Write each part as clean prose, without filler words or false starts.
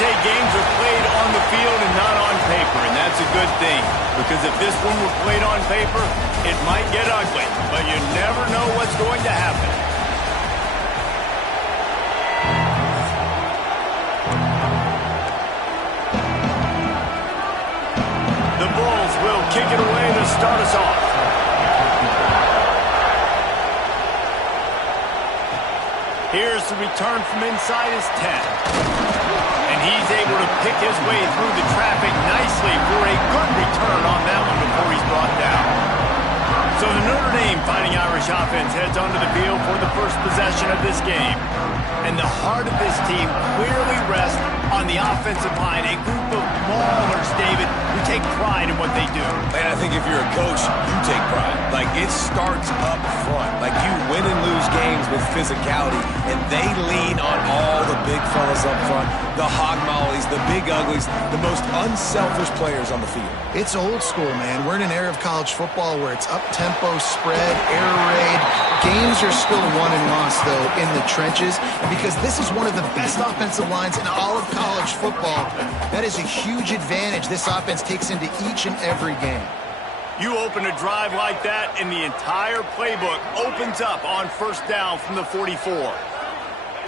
say games are played on the field and not on paper, and that's a good thing. Because if this one were played on paper, it might get ugly, but you never know what's going to happen. The Bulls will kick it away to start us off. Here's the return from inside his 10. And he's able to pick his way through the traffic nicely for a good return on that one before he's brought down. So the Notre Dame Fighting Irish offense heads onto the field for the first possession of this game. And the heart of this team clearly rests on the offensive line, a group of maulers, David, who take pride in what they do. And I think if you're a coach, you take pride. Like, it starts up front. Like, you win and lose games with physicality, and they lean on all the big fellas up front, the hog mollies, the big uglies, the most unselfish players on the field. It's old school, man. We're in an era of college football where it's up-tempo, spread, air raid. Games are still won and lost, though, in the trenches. And because this is one of the best offensive lines in all of college football, that is a huge advantage this offense takes into each and every game. You open a drive like that, and the entire playbook opens up on first down from the 44.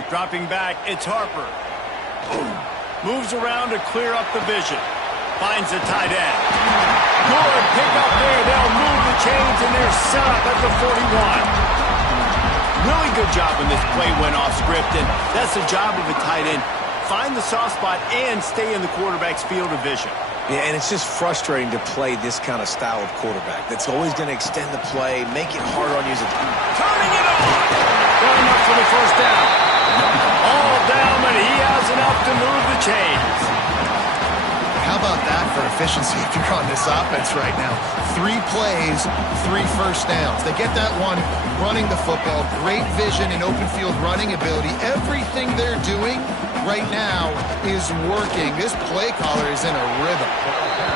Dropping back, it's Harper. Moves around to clear up the vision. Finds a tight end. Good pick up there. They'll move the chains, and they're set up at the 41. Really good job when this play went off script, and that's the job of a tight end. Find the soft spot and stay in the quarterback's field of vision. Yeah, and it's just frustrating to play this kind of style of quarterback that's always going to extend the play, make it harder on you. Turning it on! Got enough for the first down. All down, but he has enough to move the chains. How about that for efficiency if you're on this offense right now? 3 plays, 3 first downs. They get that one running the football, great vision and open field running ability. Everything they're doing right now is working. This play caller is in a rhythm.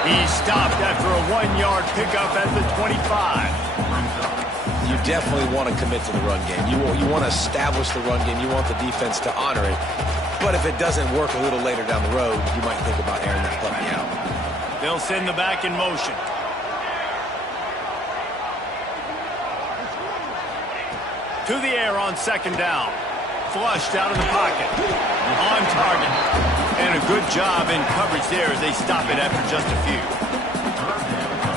He stopped after a 1-yard pickup at the 25. You definitely want to commit to the run game. You want to establish the run game. You want the defense to honor it. But if it doesn't work a little later down the road, you might think about airing that puppy out. They'll send the back in motion. To the air on second down. Flushed out of the pocket. On target. And a good job in coverage there as they stop it after just a few.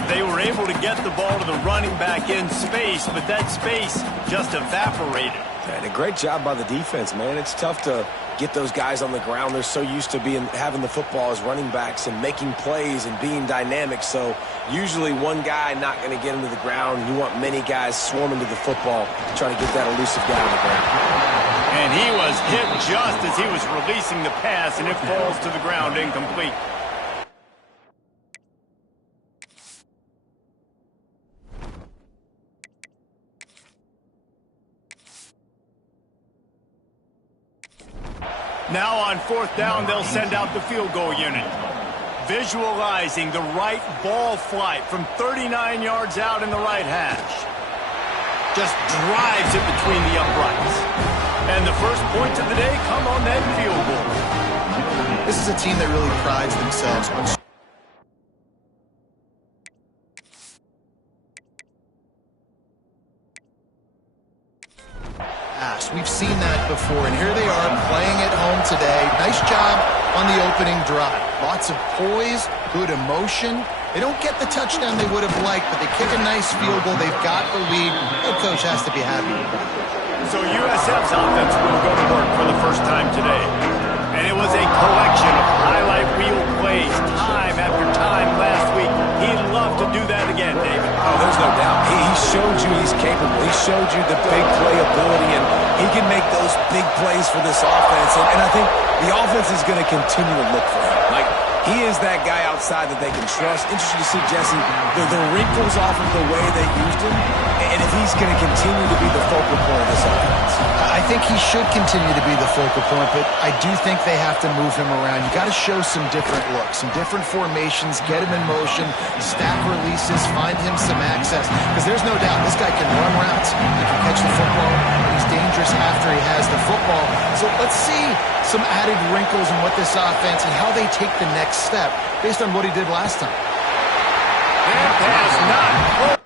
They were able to get the ball to the running back in space, but that space just evaporated. And a great job by the defense, man. It's tough to get those guys on the ground. They're so used to having the football as running backs and making plays and being dynamic. So usually one guy not going to get into the ground. You want many guys swarming to the football, trying to get that elusive guy on the ground. And he was hit just as he was releasing the pass, and it falls to the ground incomplete. Now on fourth down, they'll send out the field goal unit. Visualizing the right ball flight from 39 yards out in the right hash. Just drives it between the uprights. And the first points of the day come on that field goal. This is a team that really prides themselves on We've seen that before, and here they are playing at home today. Nice job on the opening drive. Lots of poise, good emotion. They don't get the touchdown they would have liked, but they kick a nice field goal. They've got the lead. The coach has to be happy with that. So USF's offense will go to work for the first time today. And it was a collection of highlight reel plays time after time last week. He'd love to do that again, David. Oh, there's no doubt. He showed you he's capable. He showed you the big play ability, and he can make those big plays for this offense. And I think the offense is going to continue to look for him. Like, he is that guy outside that they can trust. Interesting to see, Jesse, the wrinkles off of the way they used him, and if he's going to continue to be the focal point of this offense. I think he should continue to be the focal point, but I do think they have to move him around. You got to show some different looks, some different formations, get him in motion, stack releases, find him some access. Because there's no doubt this guy can run routes, he can catch the football, and he's dangerous after he has the football. So let's see some added wrinkles in what this offense and how they take the next step based on what he did last time. That pass not.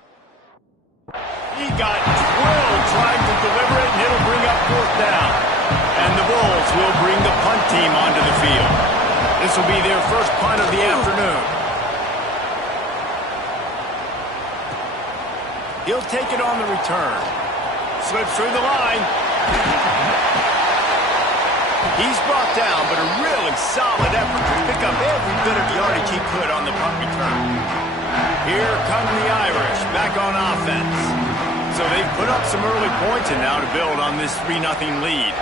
He got drilled trying to deliver it, and it'll bring up 4th down. And the Bulls will bring the punt team onto the field. This will be their first punt of the afternoon. He'll take it on the return. Slips through the line. He's brought down, but a really solid effort to pick up every bit of yardage he could on the punt return. Here come the Irish back on offense. So they've put up some early points and now to build on this 3-0 lead.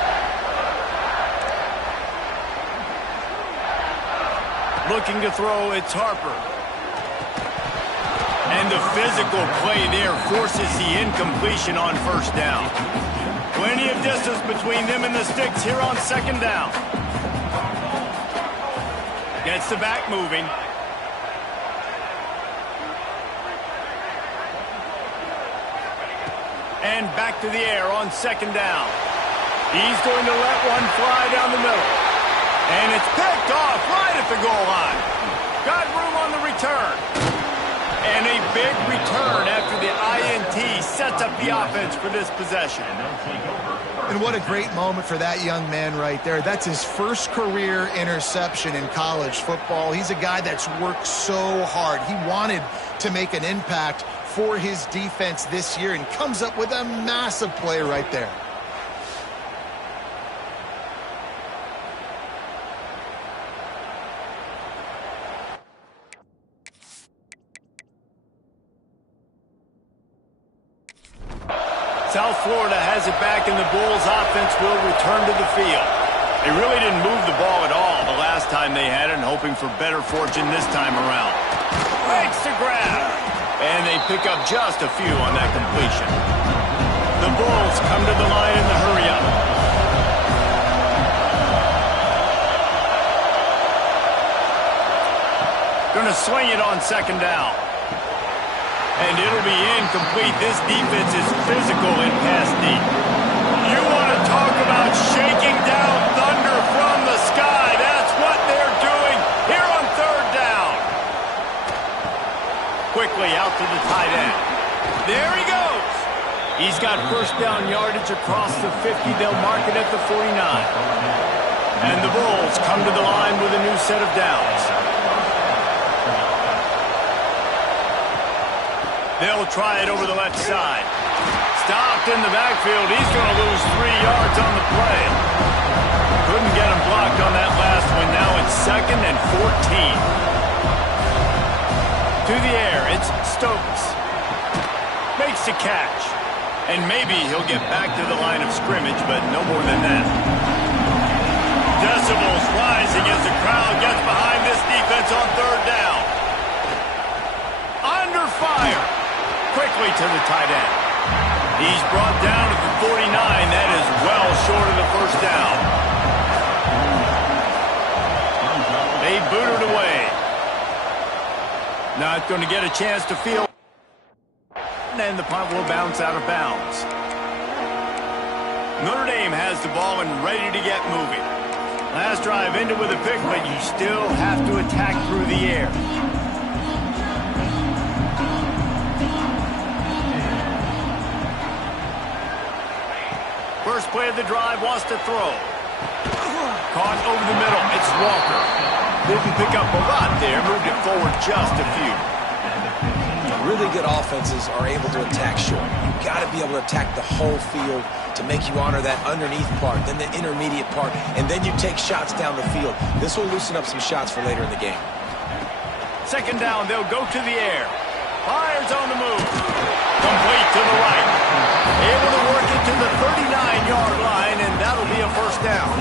Looking to throw, it's Harper. And the physical play there forces the incompletion on 1st down. Plenty of distance between them and the sticks here on 2nd down. Gets the back moving. And back to the air on 2nd down. He's going to let one fly down the middle. And it's picked off right at the goal line. Got room on the return. And a big return after the INT sets up the offense for this possession. And what a great moment for that young man right there. That's his first career interception in college football. He's a guy that's worked so hard. He wanted to make an impact for his defense this year and comes up with a massive play right there. South Florida has it back, and the Bulls offense will return to the field. They really didn't move the ball at all the last time they had it, and hoping for better fortune this time around. Makes the grab. And they pick up just a few on that completion. The Bulls come to the line in the hurry-up. Going to swing it on 2nd down. And it'll be incomplete. This defense is physical and pass deep. You want to talk about shaking down thunder from the sky. That's what they're doing here on 3rd down. Quickly out to the tight end. There he goes. He's got 1st down yardage across the 50. They'll mark it at the 49. And the Bulls come to the line with a new set of downs. They'll try it over the left side. Stopped in the backfield. He's going to lose 3 yards on the play. Couldn't get him blocked on that last one. Now it's 2nd and 14. To the air, it's Stokes. Makes the catch. And maybe he'll get back to the line of scrimmage, but no more than that. Decibels rising as the crowd gets behind this defense on 3rd down. Under fire. Quickly to the tight end. He's brought down at the 49. That is well short of the 1st down. They boot it away. Not going to get a chance to field. And the punt will bounce out of bounds. Notre Dame has the ball and ready to get moving. Last drive ended with a pick, but you still have to attack through the air. First play of the drive, wants to throw. Caught over the middle. It's Walker. Didn't pick up a lot there. Moved it forward just a few. Really good offenses are able to attack short. You've got to be able to attack the whole field to make you honor that underneath part, then the intermediate part, and then you take shots down the field. This will loosen up some shots for later in the game. 2nd down, they'll go to the air. Fires on the move. Complete to the right. Able to work it to the 39-yard line, and that'll be a 1st down.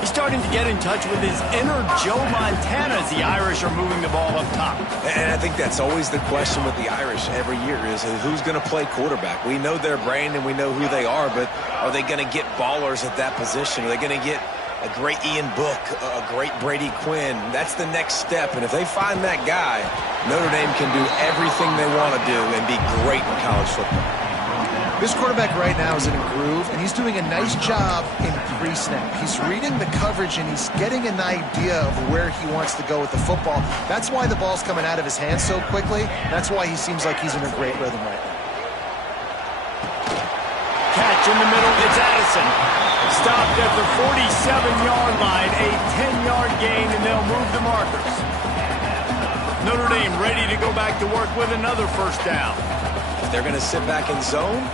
He started starting to get in touch with his inner Joe Montana as the Irish are moving the ball up top. And I think that's always the question with the Irish every year is who's going to play quarterback. We know their brand and we know who they are, but are they going to get ballers at that position? Are they going to get a great Ian Book, a great Brady Quinn? That's the next step, and if they find that guy, Notre Dame can do everything they want to do and be great in college football. This quarterback right now is in a groove, and he's doing a nice job in pre-snap. He's reading the coverage, and he's getting an idea of where he wants to go with the football. That's why the ball's coming out of his hands so quickly. That's why he seems like he's in a great rhythm right now. Catch in the middle, it's Addison. Stopped at the 47-yard line, a 10-yard gain, and they'll move the markers. Notre Dame ready to go back to work with another first down. If they're going to sit back in zone,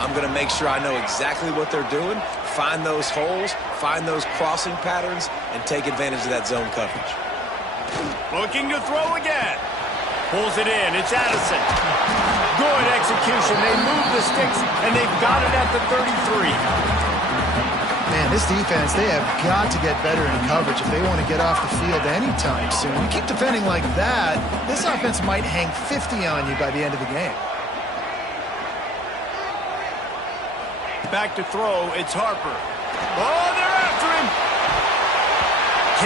I'm going to make sure I know exactly what they're doing, find those holes, find those crossing patterns, and take advantage of that zone coverage. Looking to throw again. Pulls it in. It's Addison. Good execution. They move the sticks, and they've got it at the 33. Man, this defense, they have got to get better in coverage if they want to get off the field anytime soon. You keep defending like that, this offense might hang 50 on you by the end of the game. Back to throw, it's Harper. Oh, they're after him!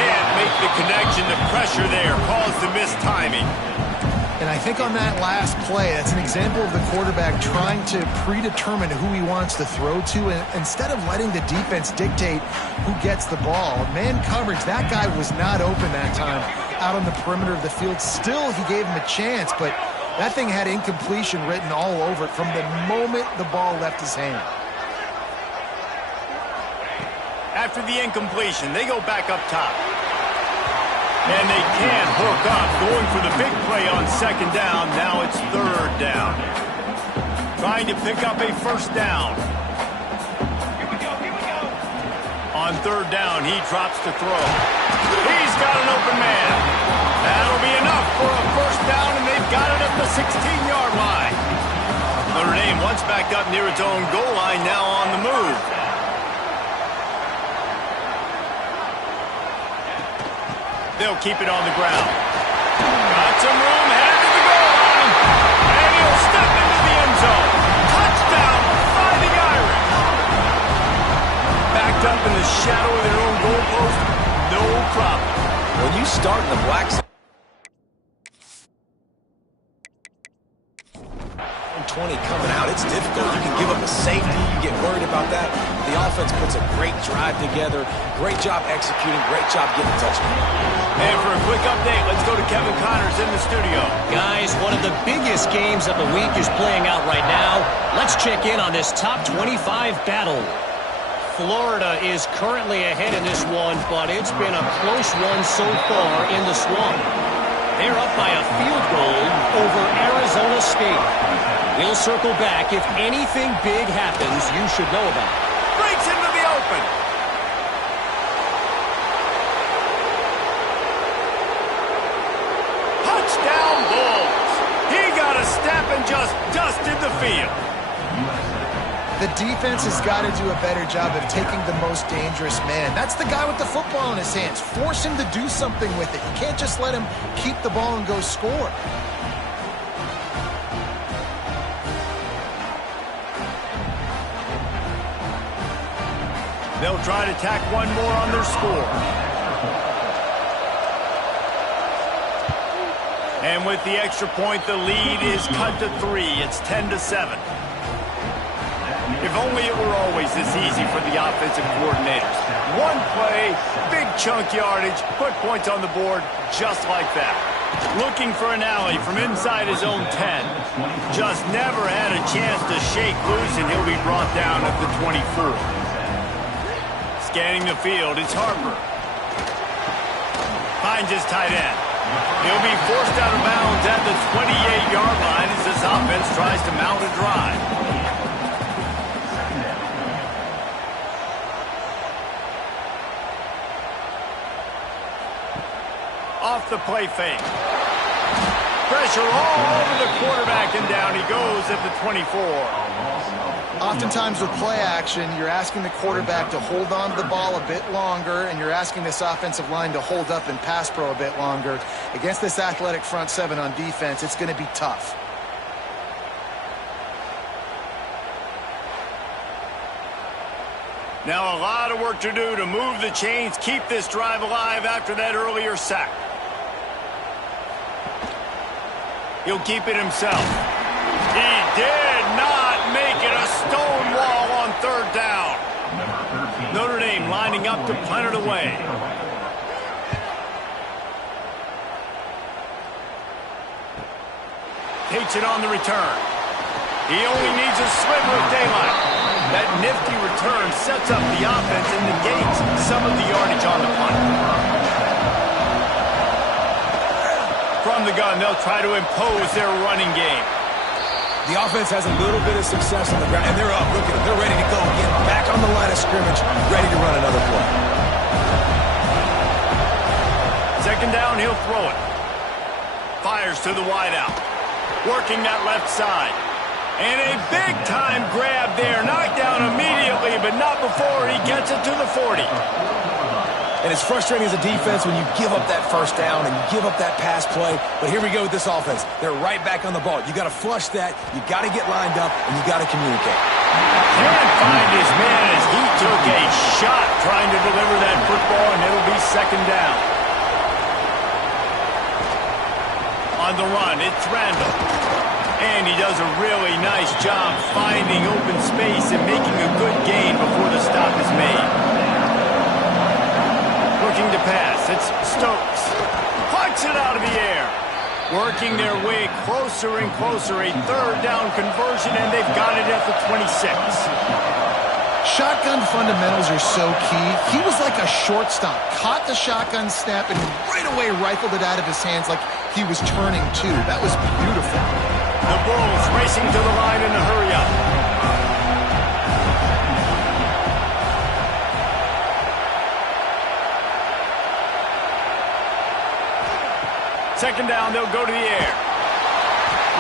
Can't make the connection. The pressure there caused the missed timing. And I think on that last play, that's an example of the quarterback trying to predetermine who he wants to throw to, and instead of letting the defense dictate who gets the ball. Man coverage, that guy was not open that time out on the perimeter of the field. Still, he gave him a chance, but that thing had incompletion written all over it from the moment the ball left his hand. After the incompletion, they go back up top. And they can't hook up, going for the big play on second down. Now it's third down. Trying to pick up a first down. Here we go. On third down, he drops to throw. He's got an open man. That'll be enough for a first down, and they've got it at the 16-yard line. Notre Dame once back up near its own goal line, now on the move. They'll keep it on the ground. Got some room, headed to the goal line. And he'll step into the end zone. Touchdown by the Irish. Backed up in the shadow of their own goalpost, no problem. When you start in the black zone, 20 coming out, it's difficult. You can give up a safety. You get worried about that. The offense puts a great drive together. Great job executing. Great job getting a touchdown. And for a quick update, let's go to Kevin Connors in the studio. Guys, one of the biggest games of the week is playing out right now. Let's check in on this top 25 battle. Florida is currently ahead in this one, but it's been a close one so far in the Swamp. They're up by a field goal over Arizona State. We'll circle back. If anything big happens, you should know about it. Breaks into the open. Touchdown Bulls. He got a step and just dusted the field. The defense has got to do a better job of taking the most dangerous man. That's the guy with the football in his hands. Force him to do something with it. You can't just let him keep the ball and go score. They'll try to tack one more on their score. And with the extra point, the lead is cut to 3. It's 10-7. If only it were always this easy for the offensive coordinators. One play, big chunk yardage, put points on the board just like that. Looking for an alley from inside his own 10. Just never had a chance to shake loose, and he'll be brought down at the 24. Scanning the field, it's Harper. Finds his tight end. He'll be forced out of bounds at the 28-yard line as this offense tries to mount a drive. Off the play fake. Pressure all over the quarterback, and down he goes at the 24. Oftentimes with play action, you're asking the quarterback to hold on to the ball a bit longer, and you're asking this offensive line to hold up and pass pro a bit longer. Against this athletic front seven on defense, it's going to be tough. Now a lot of work to do to move the chains, keep this drive alive after that earlier sack. He'll keep it himself. He did not make it a stone wall on third down. Notre Dame lining up to punt it away. Takes it on the return. He only needs a sliver of daylight. That nifty return sets up the offense and negates some of the yardage on the punt. From the gun, they'll try to impose their running game. The offense has a little bit of success on the ground, and they're up. Look at them. They're ready to go again. Back on the line of scrimmage, ready to run another play. Second down, he'll throw it. Fires to the wideout. Working that left side. And a big-time grab there. Knocked down immediately, but not before he gets it to the 40. And it's frustrating as a defense when you give up that first down and you give up that pass play. But here we go with this offense. They're right back on the ball. You got to flush that. You got to get lined up, and you got to communicate. Can't find his man as he took a shot trying to deliver that football, and it'll be second down. On the run, it's Randall. And he does a really nice job finding open space and making a good gain before the stop is made. Looking to pass, it's Stokes. Pucks it out of the air. Working their way closer and closer. A third down conversion, and they've got it at the 26. Shotgun fundamentals are so key. He was like a shortstop. Caught the shotgun snap and right away rifled it out of his hands like he was turning two. That was beautiful. The Bulls racing to the line in a hurry-up. Second down, they'll go to the air.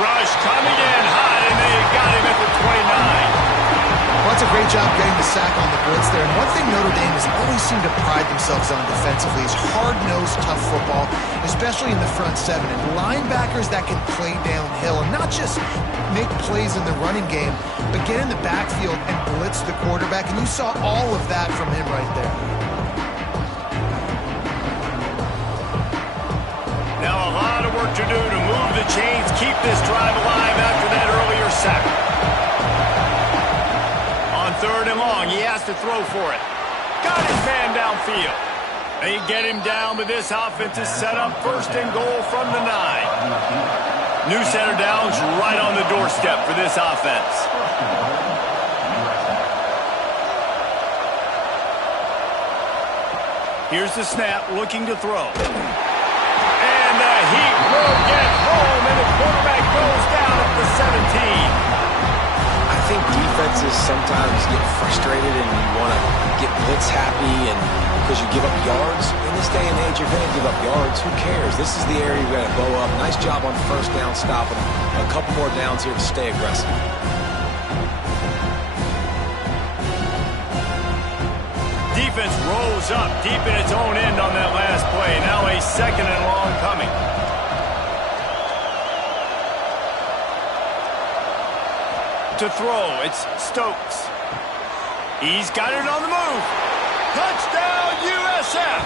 Rush coming in hot, and they got him at the 29. Well, that's a great job getting the sack on the blitz there. And one thing Notre Dame has always seemed to pride themselves on defensively is hard-nosed, tough football, especially in the front seven. And linebackers that can play downhill and not just make plays in the running game, but get in the backfield and blitz the quarterback. And you saw all of that from him right there. Now a lot of work to do to move the chains, keep this drive alive after that earlier sack. On third and long, he has to throw for it. Got his man downfield. They get him down, but this offense is set up first and goal from the 9. New center downs right on the doorstep for this offense. Here's the snap, looking to throw. And the heat will get home, and the quarterback goes down at the 17. I think defenses sometimes get frustrated and you want to get blitz happy and because you give up yards. In this day and age, you're going to give up yards. Who cares? This is the area you've got to blow up. Nice job on first down, stopping them. A couple more downs here to stay aggressive. Defense rolls up deep in its own end on that last play. Now a second and long coming. To throw, it's Stokes. He's got it on the move. Touchdown, USF!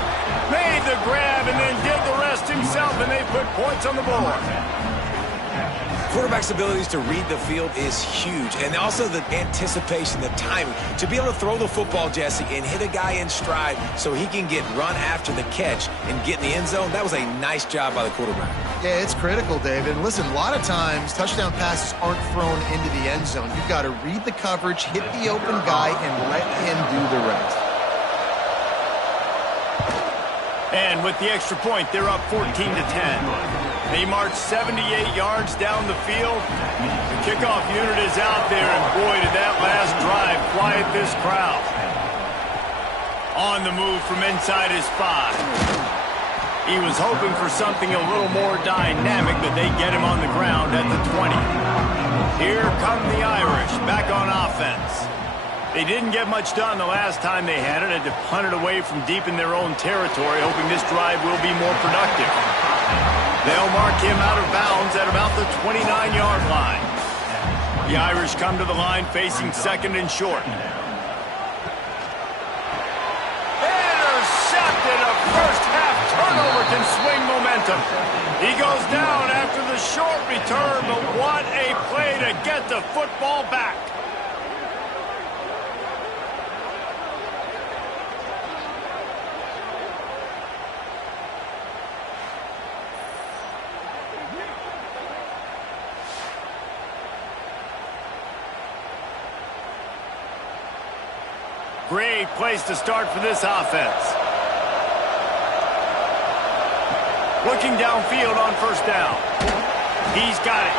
Made the grab and then did the rest himself, and they put points on the board. Quarterback's abilities to read the field is huge, and also the anticipation, the timing. To be able to throw the football, Jesse, and hit a guy in stride so he can get run after the catch and get in the end zone, that was a nice job by the quarterback. Yeah, it's critical, David. And listen, a lot of times touchdown passes aren't thrown into the end zone. You've got to read the coverage, hit the open guy, and let him do the rest. And with the extra point, they're up 14-10. They march 78 yards down the field. The kickoff unit is out there, and boy, did that last drive quiet this crowd. On the move from inside his 5. He was hoping for something a little more dynamic, but they get him on the ground at the 20. Here come the Irish back on offense. They didn't get much done the last time they had it. Had to punt it away from deep in their own territory, hoping this drive will be more productive. They'll mark him out of bounds at about the 29-yard line. The Irish come to the line facing second and short. Intercepted. A first-half turnover can swing momentum. He goes down after the short return, but what a play to get the football back. Great place to start for this offense. Looking downfield on first down. He's got it.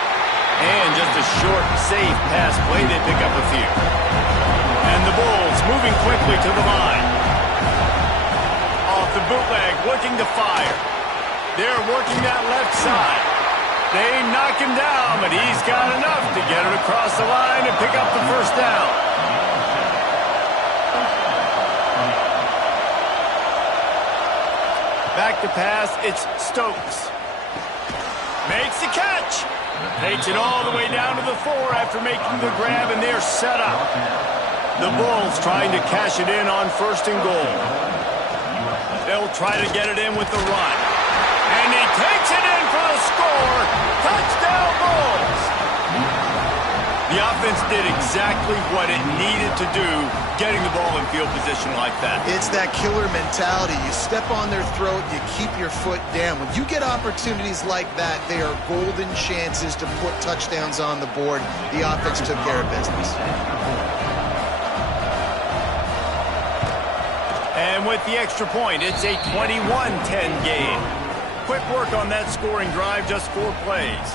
And just a short, safe pass play. They pick up a few. And the Bulls moving quickly to the line. Off the bootleg, looking to fire. They're working that left side. They knock him down, but he's got enough to get it across the line and pick up the first down. Back to pass, it's Stokes. Makes the catch. Takes it all the way down to the 4 after making the grab, and they're set up. The Bulls trying to cash it in on first and goal. They'll try to get it in with the run. And he takes it in for the score. Touchdown, Bulls. The offense did exactly what it needed to do, getting the ball in field position like that. It's that killer mentality. You step on their throat, you keep your foot down. When you get opportunities like that, they are golden chances to put touchdowns on the board. The offense took care of business. And with the extra point, it's a 21-10 game. Quick work on that scoring drive, just 4 plays.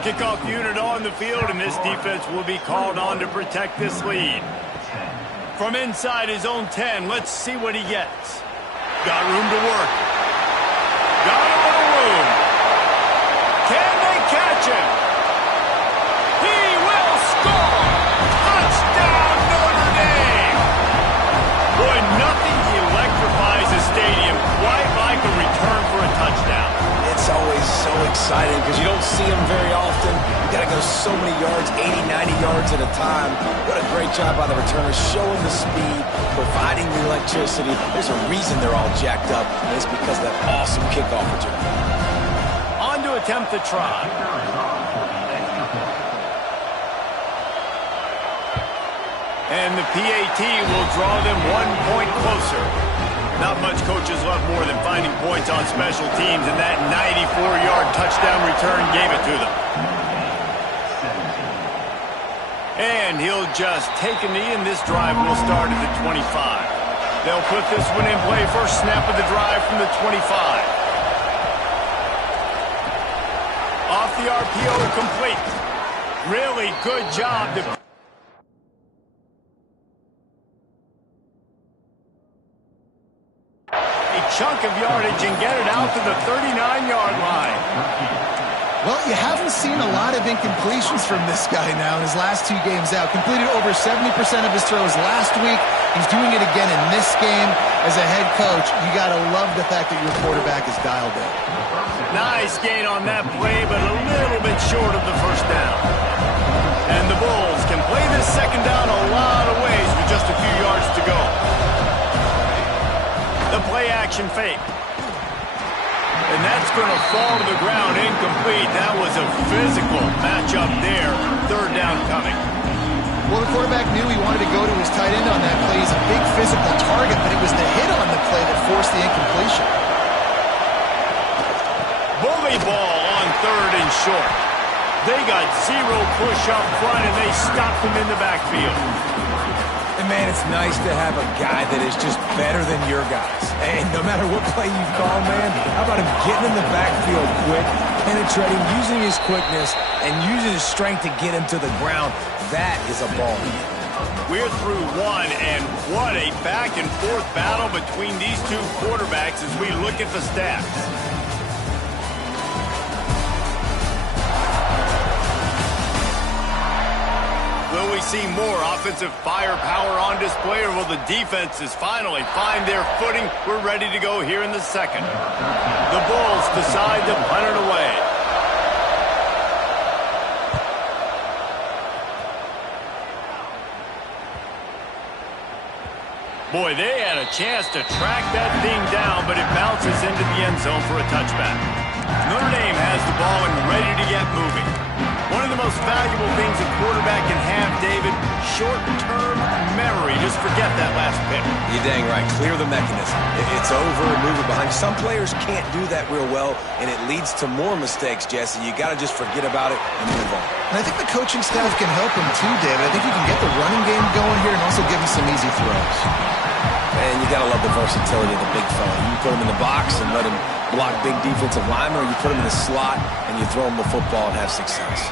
Kickoff unit on the field, and this defense will be called on to protect this lead. From inside his own 10, let's see what he gets. Got room to work. Got a little room. Can they catch him? He will score! Touchdown, Notre Dame! Boy, nothing electrifies a stadium quite like a return for a touchdown. It's always so exciting because you don't see them very often. You got to go so many yards, 80, 90 yards at a time. What a great job by the returners, showing the speed, providing the electricity. There's a reason they're all jacked up, and it's because of that awesome kickoff return. On to attempt the try. And the PAT will draw them 1 point closer. Not much coaches love more than finding points on special teams, and that 94-yard touchdown return gave it to them. And he'll just take a knee, and this drive will start at the 25. They'll put this one in play. First snap of the drive from the 25. Off the RPO, complete. Really good job to... chunk of yardage and get it out to the 39-yard line. Well, you haven't seen a lot of incompletions from this guy now in his last 2 games out. Completed over 70% of his throws last week. He's doing it again in this game. As a head coach, you got to love the fact that your quarterback is dialed in. Nice gain on that play, but a little bit short of the first down. And the Bulls can play this second down a lot of ways with just a few yards to go. The play-action fake. And that's going to fall to the ground incomplete. That was a physical matchup there. Third down coming. Well, the quarterback knew he wanted to go to his tight end on that play. He's a big physical target, but it was the hit on the play that forced the incompletion. Bully ball on third and short. They got 0 push up front, and they stopped him in the backfield. And, man, it's nice to have a guy that is just better than your guys. And no matter what play you call, man, how about him getting in the backfield quick, penetrating, using his quickness, and using his strength to get him to the ground? That is a ball. We're through 1, and what a back-and-forth battle between these 2 quarterbacks as we look at the stats. we see more offensive firepower on display, or will the defenses finally find their footing? We're ready to go here in the second. The Bulls decide to punt it away. Boy, they had a chance to track that thing down, but it bounces into the end zone for a touchback. Notre Dame has the ball and ready to get moving. One of the most valuable things a quarterback can have, David, short-term memory. Just forget that last pick. You're dang right. Clear the mechanism. It's over and move it behind. Some players can't do that real well, and it leads to more mistakes, Jesse. You got to just forget about it and move on. And I think the coaching staff can help him too, David. I think you can get the running game going here and also give him some easy throws. And you got to love the versatility of the big fella. You put him in the box and let him block big defensive linemen, or you put him in the slot and you throw him the football and have success.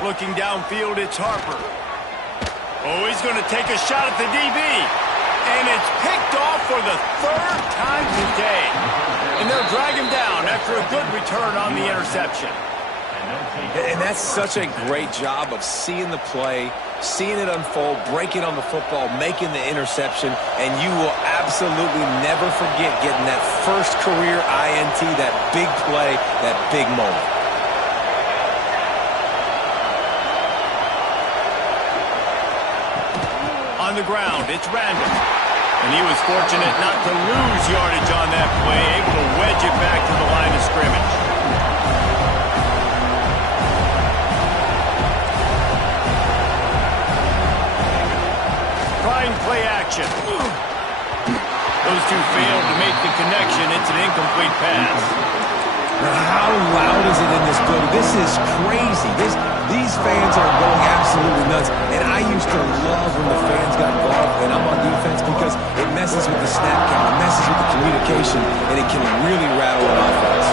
Looking downfield, it's Harper. Oh, he's going to take a shot at the DB. And it's picked off for the third time today. And they'll drag him down after a good return on the interception. And that's such a great job of seeing the play, seeing it unfold, breaking on the football, making the interception, and you will absolutely never forget getting that first career INT, that big play, that big moment. On the ground, it's Randall. And he was fortunate not to lose yardage on that play, able to wedge it back to the line of scrimmage. Trying play action. Those two failed to make the connection. It's an incomplete pass. Now, how loud is it in this building? This is crazy. These fans are going absolutely nuts. And I used to love when the fans got involved, and I'm on defense, because it messes with the snap count, it messes with the communication, and it can really rattle an offense.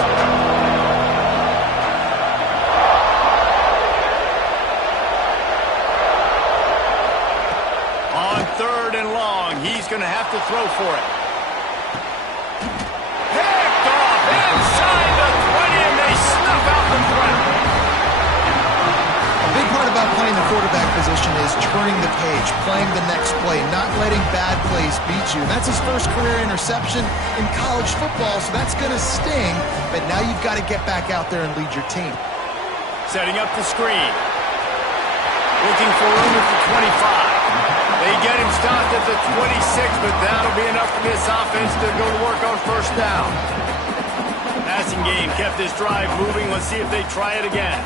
On 3rd and long, he's going to have to throw for it. Picked off inside the 20, and they snuff out the threat. A big part about playing the quarterback position is turning the page, playing the next play, not letting bad plays beat you. And that's his first career interception in college football, so that's going to sting. But now you've got to get back out there and lead your team. Setting up the screen. Looking for room at the 25. They get him stopped at the 26, but that'll be enough for this offense to go to work on first down. Passing game kept this drive moving. Let's see if they try it again.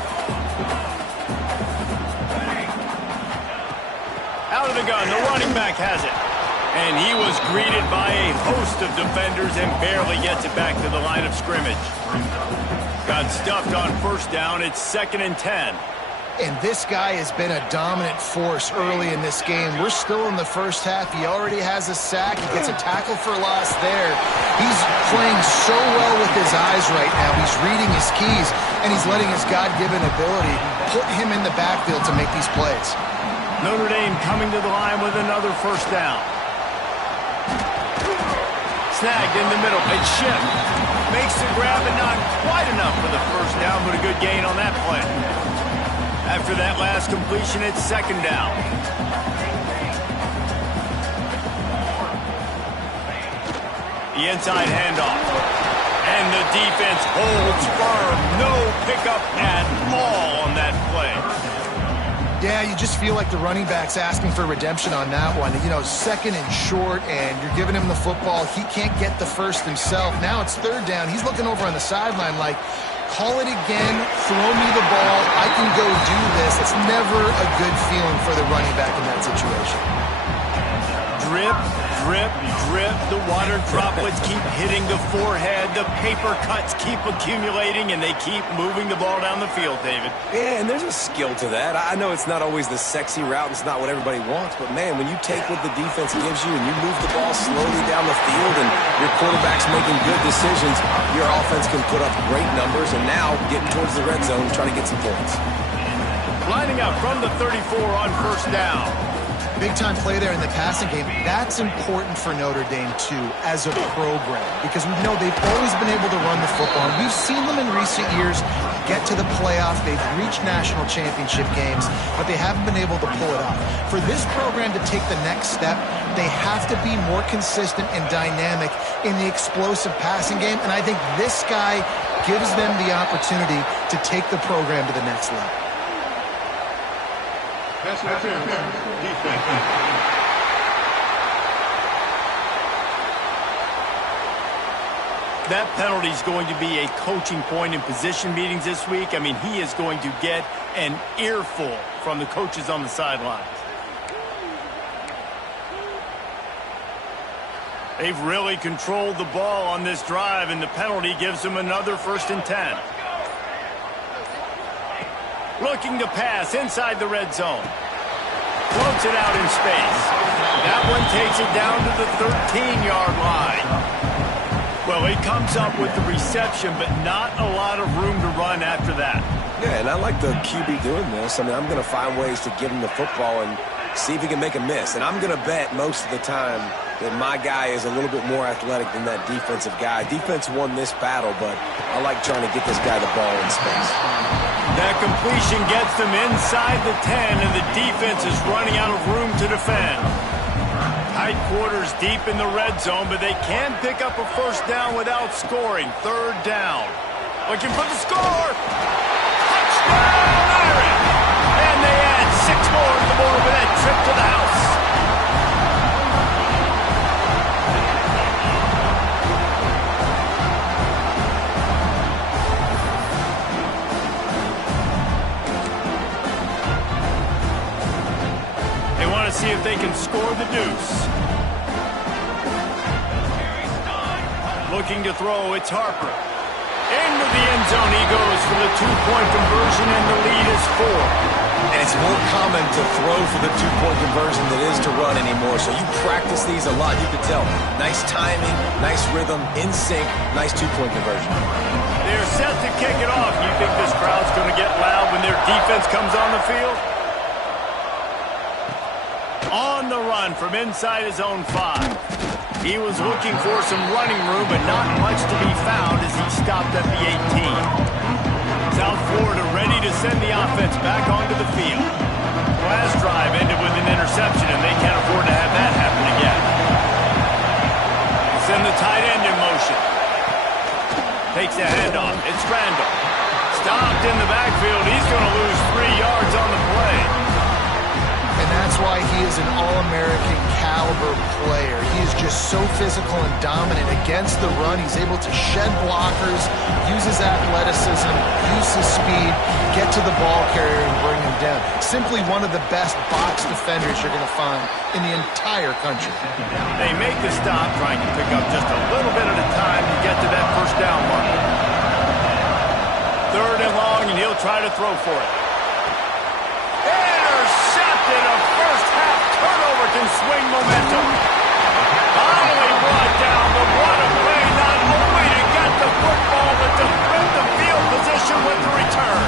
Out of the gun, the running back has it. And he was greeted by a host of defenders and barely gets it back to the line of scrimmage. Got stuffed on first down. It's 2nd and 10. And this guy has been a dominant force early in this game. We're still in the first half. He already has a sack. He gets a tackle for loss there. He's playing so well with his eyes right now. He's reading his keys, and he's letting his God-given ability put him in the backfield to make these plays. Notre Dame coming to the line with another first down. Snagged in the middle. It's Schiff. Makes the grab, and not quite enough for the first down, but a good gain on that play. After that last completion, it's 2nd down. The inside handoff. And the defense holds firm. No pickup at all on that play. Yeah, you just feel like the running back's asking for redemption on that one. You know, 2nd and short, and you're giving him the football. He can't get the first himself. Now it's 3rd down. He's looking over on the sideline like, call it again, throw me the ball, I can go do this. It's never a good feeling for the running back in that situation. Drip, drip, drip. The water droplets keep hitting the forehead. The paper cuts keep accumulating, and they keep moving the ball down the field, David. Yeah, and there's a skill to that. I know it's not always the sexy route. It's not what everybody wants. But, man, when you take what the defense gives you and you move the ball slowly down the field and your quarterback's making good decisions, your offense can put up great numbers, and now getting towards the red zone trying to get some points. Lining up from the 34 on first down. Big-time play there in the passing game. That's important for Notre Dame, too, as a program, because we know they've always been able to run the football. And we've seen them in recent years get to the playoff. They've reached national championship games, but they haven't been able to pull it off. For this program to take the next step, they have to be more consistent and dynamic in the explosive passing game, and I think this guy gives them the opportunity to take the program to the next level. That penalty is going to be a coaching point in position meetings this week. I mean, he is going to get an earful from the coaches on the sidelines. They've really controlled the ball on this drive, and the penalty gives them another 1st and 10. Looking to pass inside the red zone. Floats it out in space. That one takes it down to the 13-yard line. Well, he comes up with the reception, but not a lot of room to run after that. Yeah, and I like the QB doing this. I mean, I'm going to find ways to give him the football and see if he can make a miss. And I'm going to bet most of the time that my guy is a little bit more athletic than that defensive guy. Defense won this battle, but I like trying to get this guy the ball in space. That completion gets them inside the 10, and the defense is running out of room to defend. Tight quarters deep in the red zone, but they can pick up a 1st down without scoring. 3rd down. Looking for the score. Touchdown, Irish! And they add 6 more to the board with that trip to the house. See if they can score the deuce. Looking to throw, it's Harper. Into the end zone he goes for the 2-point conversion, and the lead is 4. And it's more common to throw for the 2-point conversion than it is to run anymore. So you practice these a lot. You can tell. Nice timing, nice rhythm, in sync, nice 2-point conversion. They're set to kick it off. You think this crowd's going to get loud when their defense comes on the field? On the run from inside his own 5. He was looking for some running room, but not much to be found as he stopped at the 18. South Florida ready to send the offense back onto the field. Last drive ended with an interception, and they can't afford to have that happen again. Send the tight end in motion. Takes a handoff. It's Randall. Stopped in the backfield. He's going to lose 3 yards on the play. And that's why he is an All-American caliber player. He is just so physical and dominant against the run. He's able to shed blockers, use his athleticism, use his speed, get to the ball carrier and bring him down. Simply one of the best box defenders you're going to find in the entire country. They make the stop, trying to pick up just a little bit at a time to get to that 1st down mark. 3rd and long, and he'll try to throw for it. A 1st-half turnover can swing momentum. Finally brought down, but what a play, not only to get the football, but to flip the field position with the return.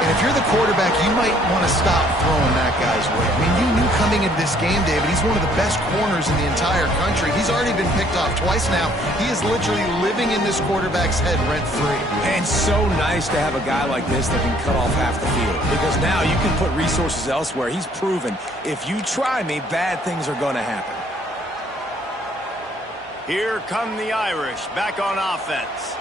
And if you're the quarterback, you might want to stop throwing that guy's way. I mean, you knew coming into this game, David, he's one of the best corners in the entire country. He's already been picked off twice now. He is literally living in this quarterback's head rent-free. And so nice to have a guy like this that can cut off half the field, because now you can put resources elsewhere. He's proven, if you try me, bad things are going to happen. Here come the Irish back on offense.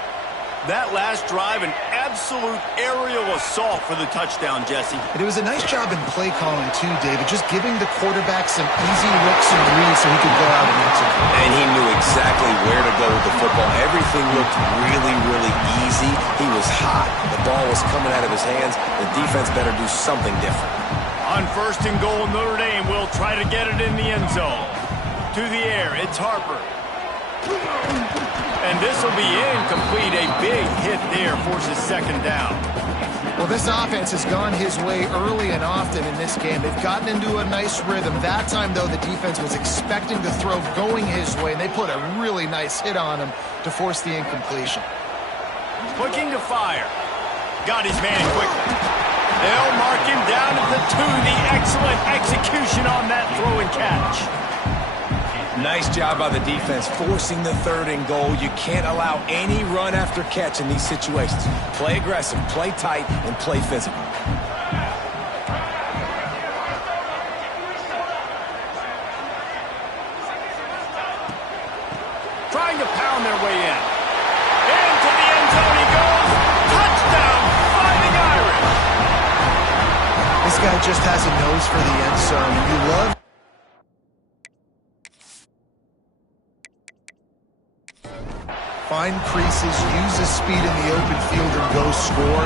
That last drive, an absolute aerial assault for the touchdown, Jesse. And it was a nice job in play calling, too, David, just giving the quarterback some easy looks and reads so he could go out and execute. And he knew exactly where to go with the football. Everything looked really, really easy. He was hot. The ball was coming out of his hands. The defense better do something different. On 1st and goal, Notre Dame will try to get it in the end zone. To the air, it's Harper. And this will be incomplete. A big hit there forces 2nd down. Well, this offense has gone his way early and often in this game. They've gotten into a nice rhythm. That time, though, the defense was expecting the throw going his way, and they put a really nice hit on him to force the incompletion. Looking to fire. Got his man quickly. They'll mark him down at the 2. The excellent execution on that throw and catch. Nice job by the defense, forcing the 3rd and goal. You can't allow any run after catch in these situations. Play aggressive, play tight, and play physical. Trying to pound their way in. Into the end zone he goes. Touchdown, Fighting Irish. This guy just has a nose for the end zone, and you love find creases, use his speed in the open field, and go score.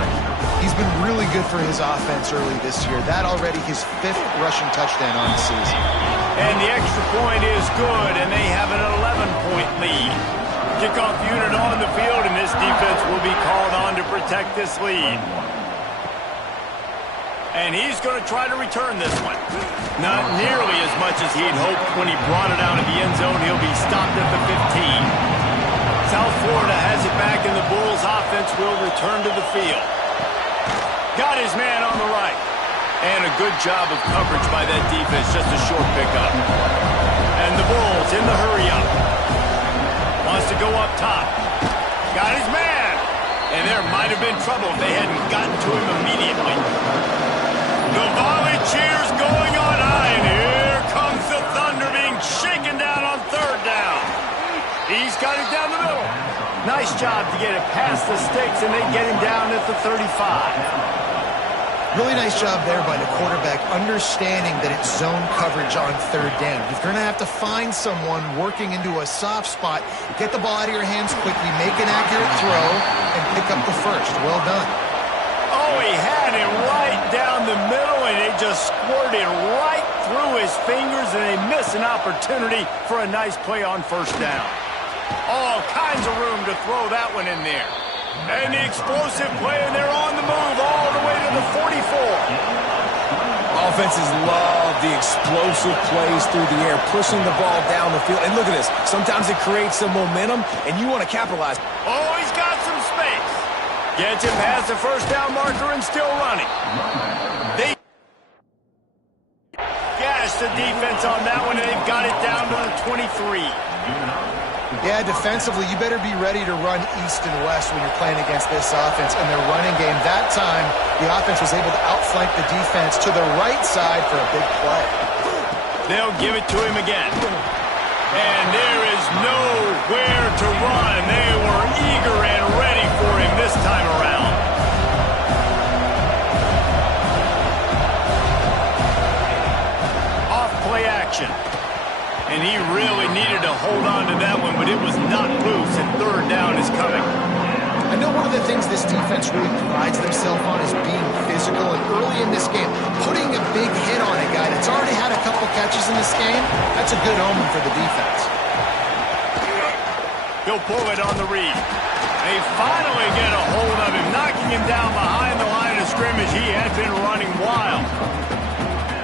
He's been really good for his offense early this year. That already his 5th rushing touchdown on the season. And the extra point is good, and they have an 11-point lead. Kickoff unit on the field, and this defense will be called on to protect this lead. And he's going to try to return this one. Not nearly as much as he'd hoped when he brought it out of the end zone. He'll be stopped at the 15. South Florida has it back, and the Bulls offense will return to the field. Got his man on the right. And a good job of coverage by that defense, just a short pickup. And the Bulls in the hurry-up. Wants to go up top. Got his man. And there might have been trouble if they hadn't gotten to him immediately. The volley cheers going on high, and here comes the Thunder being shaken down on 3rd down. He's got it down the middle. Nice job to get it past the sticks, and they get him down at the 35. Really nice job there by the quarterback, understanding that it's zone coverage on 3rd down. You're going to have to find someone working into a soft spot, get the ball out of your hands quickly, make an accurate throw, and pick up the 1st. Well done. Oh, he had it right down the middle, and it just squirted right through his fingers, and they miss an opportunity for a nice play on 1st down. All kinds of room to throw that one in there. And the explosive play, and they're on the move all the way to the 44. Offenses love the explosive plays through the air, pushing the ball down the field. And look at this. Sometimes it creates some momentum, and you want to capitalize. Oh, he's got some space. Gets him past the 1st down marker and still running. They gashed the defense on that one, and they've got it down to the 23. Yeah, defensively, you better be ready to run east and west when you're playing against this offense and their running game. That time, the offense was able to outflank the defense to the right side for a big play. They'll give it to him again. And there is nowhere to run. They were eager and ready for him this time around. Off play action. And he really needed to hold on to that one, but it was not loose, and 3rd down is coming. I know one of the things this defense really prides themselves on is being physical, and early in this game, putting a big hit on a guy that's already had a couple catches in this game, that's a good omen for the defense. He'll pull it on the read. They finally get a hold of him, knocking him down behind the line of scrimmage. He had been running wild.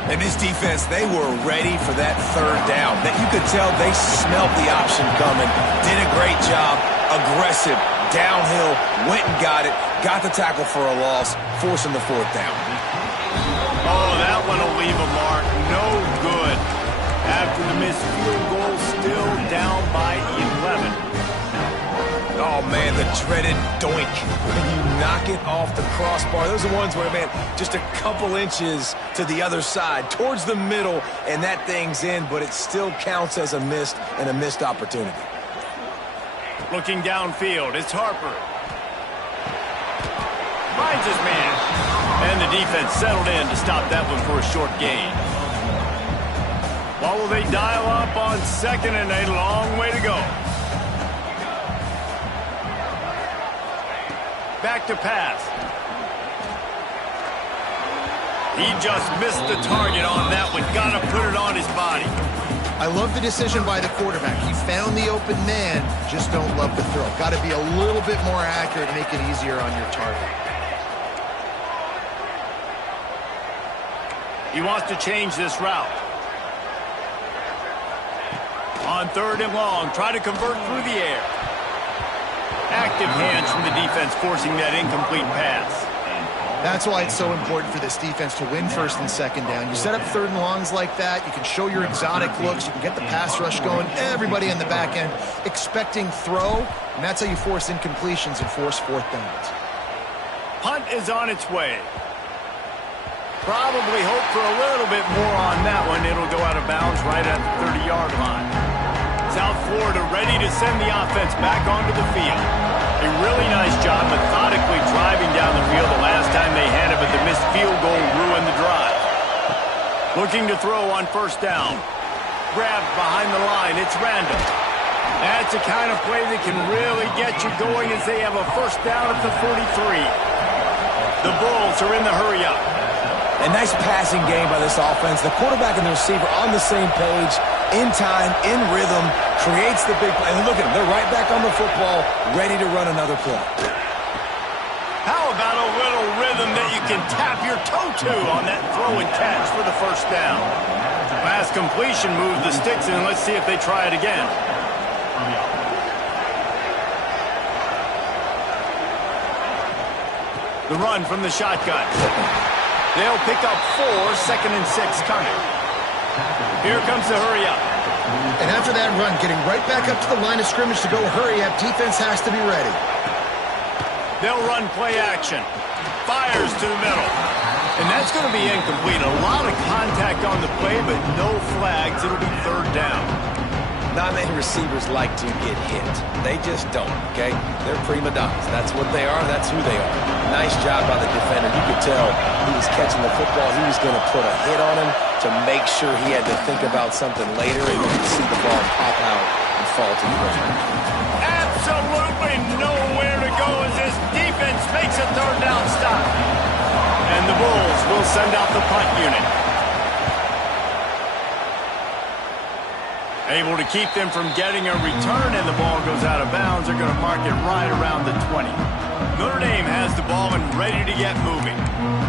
And this defense, they were ready for that 3rd down. That you could tell they smelled the option coming. Did a great job. Aggressive. Downhill. Went and got it. Got the tackle for a loss. Forcing the 4th down. Oh, that one will leave a mark. No good. After the missed field goal, still down by 11. Oh, man, the dreaded doink. When you knock it off the crossbar. Those are ones where, man, just a couple inches to the other side, towards the middle, and that thing's in, but it still counts as a missed and a missed opportunity. Looking downfield, it's Harper. Finds his man. And the defense settled in to stop that one for a short gain. What will they dial up on 2nd and a long way to go? Back to pass. He just missed the target on that one. Got to put it on his body. I love the decision by the quarterback. He found the open man, just don't love the throw. Got to be a little bit more accurate, make it easier on your target. He wants to change this route. On 3rd and long, try to convert through the air. Active hands from the defense forcing that incomplete pass. That's why it's so important for this defense to win first and second down. You set up third and longs like that. You can show your exotic looks. You can get the pass rush going. Everybody in the back end expecting throw, and that's how you force incompletions and force fourth downs. Punt is on its way. Probably hope for a little bit more on that one. It'll go out of bounds right at the 30-yard line. South Florida ready to send the offense back onto the field. A really nice job methodically driving down the field the last time they had it, but the missed field goal ruined the drive. Looking to throw on first down. Grabbed behind the line. It's random. That's the kind of play that can really get you going as they have a first down at the 43. The Bulls are in the hurry-up. A nice passing game by this offense. The quarterback and the receiver on the same page, in time, in rhythm, creates the big play. And look at them. They're right back on the football, ready to run another play. How about a little rhythm that you can tap your toe to on that throw and catch for the first down? Last completion moved the sticks in. Let's see if they try it again. The run from the shotgun. They'll pick up 4, 2nd and 6 coming. Here comes the hurry-up. And after that run, getting right back up to the line of scrimmage to go hurry-up, defense has to be ready. They'll run play action. Fires to the middle. And that's going to be incomplete. A lot of contact on the play, but no flags. It'll be third down. Not many receivers like to get hit. They just don't, okay? They're prima donnas. That's what they are. That's who they are. Nice job by the defender. You could tell he was catching the football. He was going to put a hit on him to make sure he had to think about something later, and you could see the ball pop out and fall to the ground. Absolutely nowhere to go as this defense makes a third down stop. And the Bulls will send out the punt unit. Able to keep them from getting a return, and the ball goes out of bounds. They're going to mark it right around the 20. Notre Dame has the ball and ready to get moving.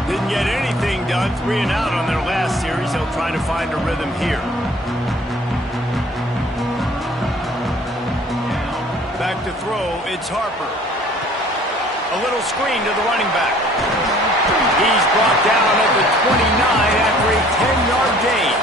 Didn't get anything done, 3 and out on their last series. They'll try to find a rhythm here. Back to throw, it's Harper. A little screen to the running back. He's brought down at the 29 after a 10-yard gain.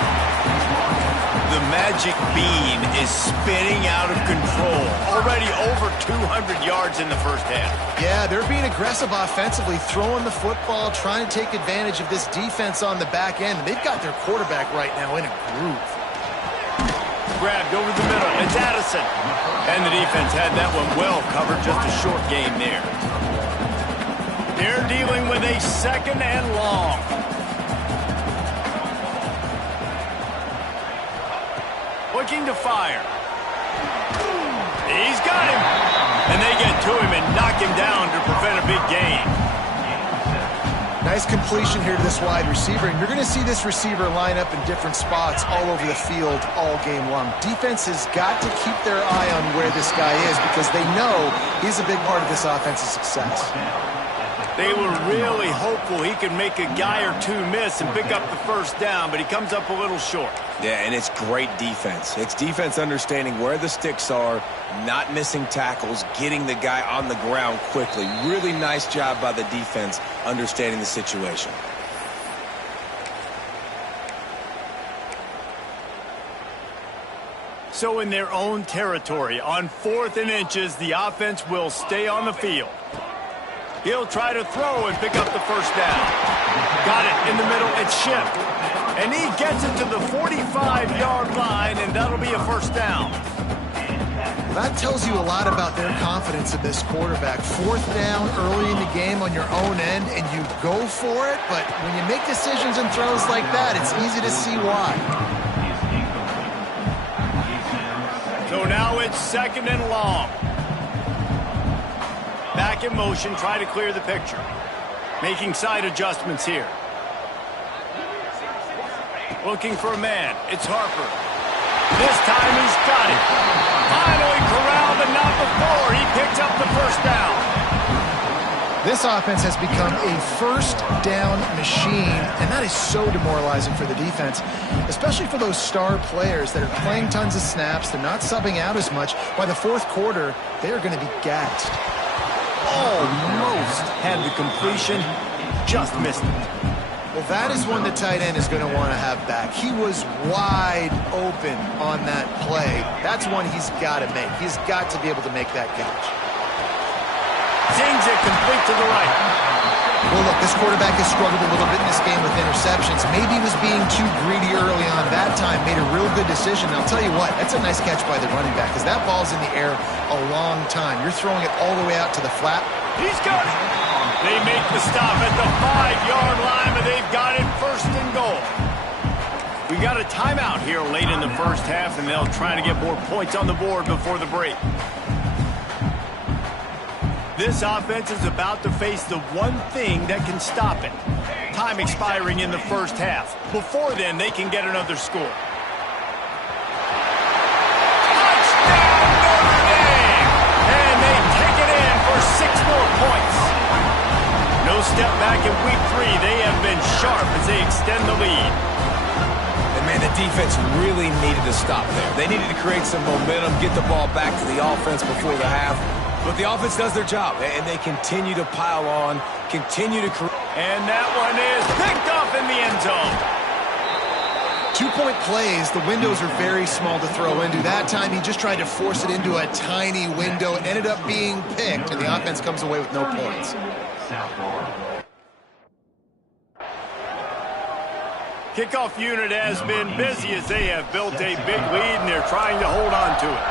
The magic bean is spinning out of control. Already over 200 yards in the first half. Yeah, they're being aggressive offensively, throwing the football, trying to take advantage of this defense on the back end. They've got their quarterback right now in a groove. Grabbed over the middle. It's Addison. And the defense had that one well covered. Just a short game there. They're dealing with a 2nd and long. Looking to fire. He's got him. And they get to him and knock him down to prevent a big gain. Nice completion here to this wide receiver. And you're going to see this receiver line up in different spots all over the field all game long. Defense has got to keep their eye on where this guy is because they know he's a big part of this offense's success. They were really hopeful he could make a guy or two miss and pick up the first down, but he comes up a little short. Yeah, and it's great defense. It's defense understanding where the sticks are, not missing tackles, getting the guy on the ground quickly. Really nice job by the defense understanding the situation. So in their own territory, on 4th and inches, the offense will stay on the field. He'll try to throw and pick up the first down. Got it in the middle. It's Schiff. And he gets it to the 45-yard line, and that'll be a first down. That tells you a lot about their confidence in this quarterback. 4th down early in the game on your own end, and you go for it. But when you make decisions and throws like that, it's easy to see why. So now it's 2nd and long. Back in motion, try to clear the picture. Making side adjustments here. Looking for a man. It's Harper. This time he's got it. Finally corralled, but not before. He picks up the first down. This offense has become a first down machine, and that is so demoralizing for the defense, especially for those star players that are playing tons of snaps. They're not subbing out as much. By the 4th quarter, they are going to be gassed. Almost had the completion. just missed it. Well, that is one the tight end is going to want to have back. He was wide open on that play. That's one he's got to make. He's got to be able to make that catch. Sings it complete to the right. Well, look, this quarterback has struggled a little bit in this game with interceptions. Maybe he was being too greedy early on. That time made a real good decision. I'll tell you what, that's a nice catch by the running back because that ball's in the air a long time. You're throwing it all the way out to the flat. He's got it. They make the stop at the 5-yard line, but they've got it first and goal. We got a timeout here late in the first half, and they'll try to get more points on the board before the break. This offense is about to face the one thing that can stop it. Time expiring in the first half. Before then, they can get another score. Touchdown, Notre Dame! And they take it in for 6 more points. No step back in week 3. They have been sharp as they extend the lead. And, man, the defense really needed to stop there. They needed to create some momentum, get the ball back to the offense before the half. But the offense does their job, and they continue to pile on, continue to create. And that one is picked off in the end zone. 2-point plays, the windows are very small to throw into. That time he just tried to force it into a tiny window. It ended up being picked, and the offense comes away with no points. Kickoff unit has been busy as they have built a big lead, and they're trying to hold on to it.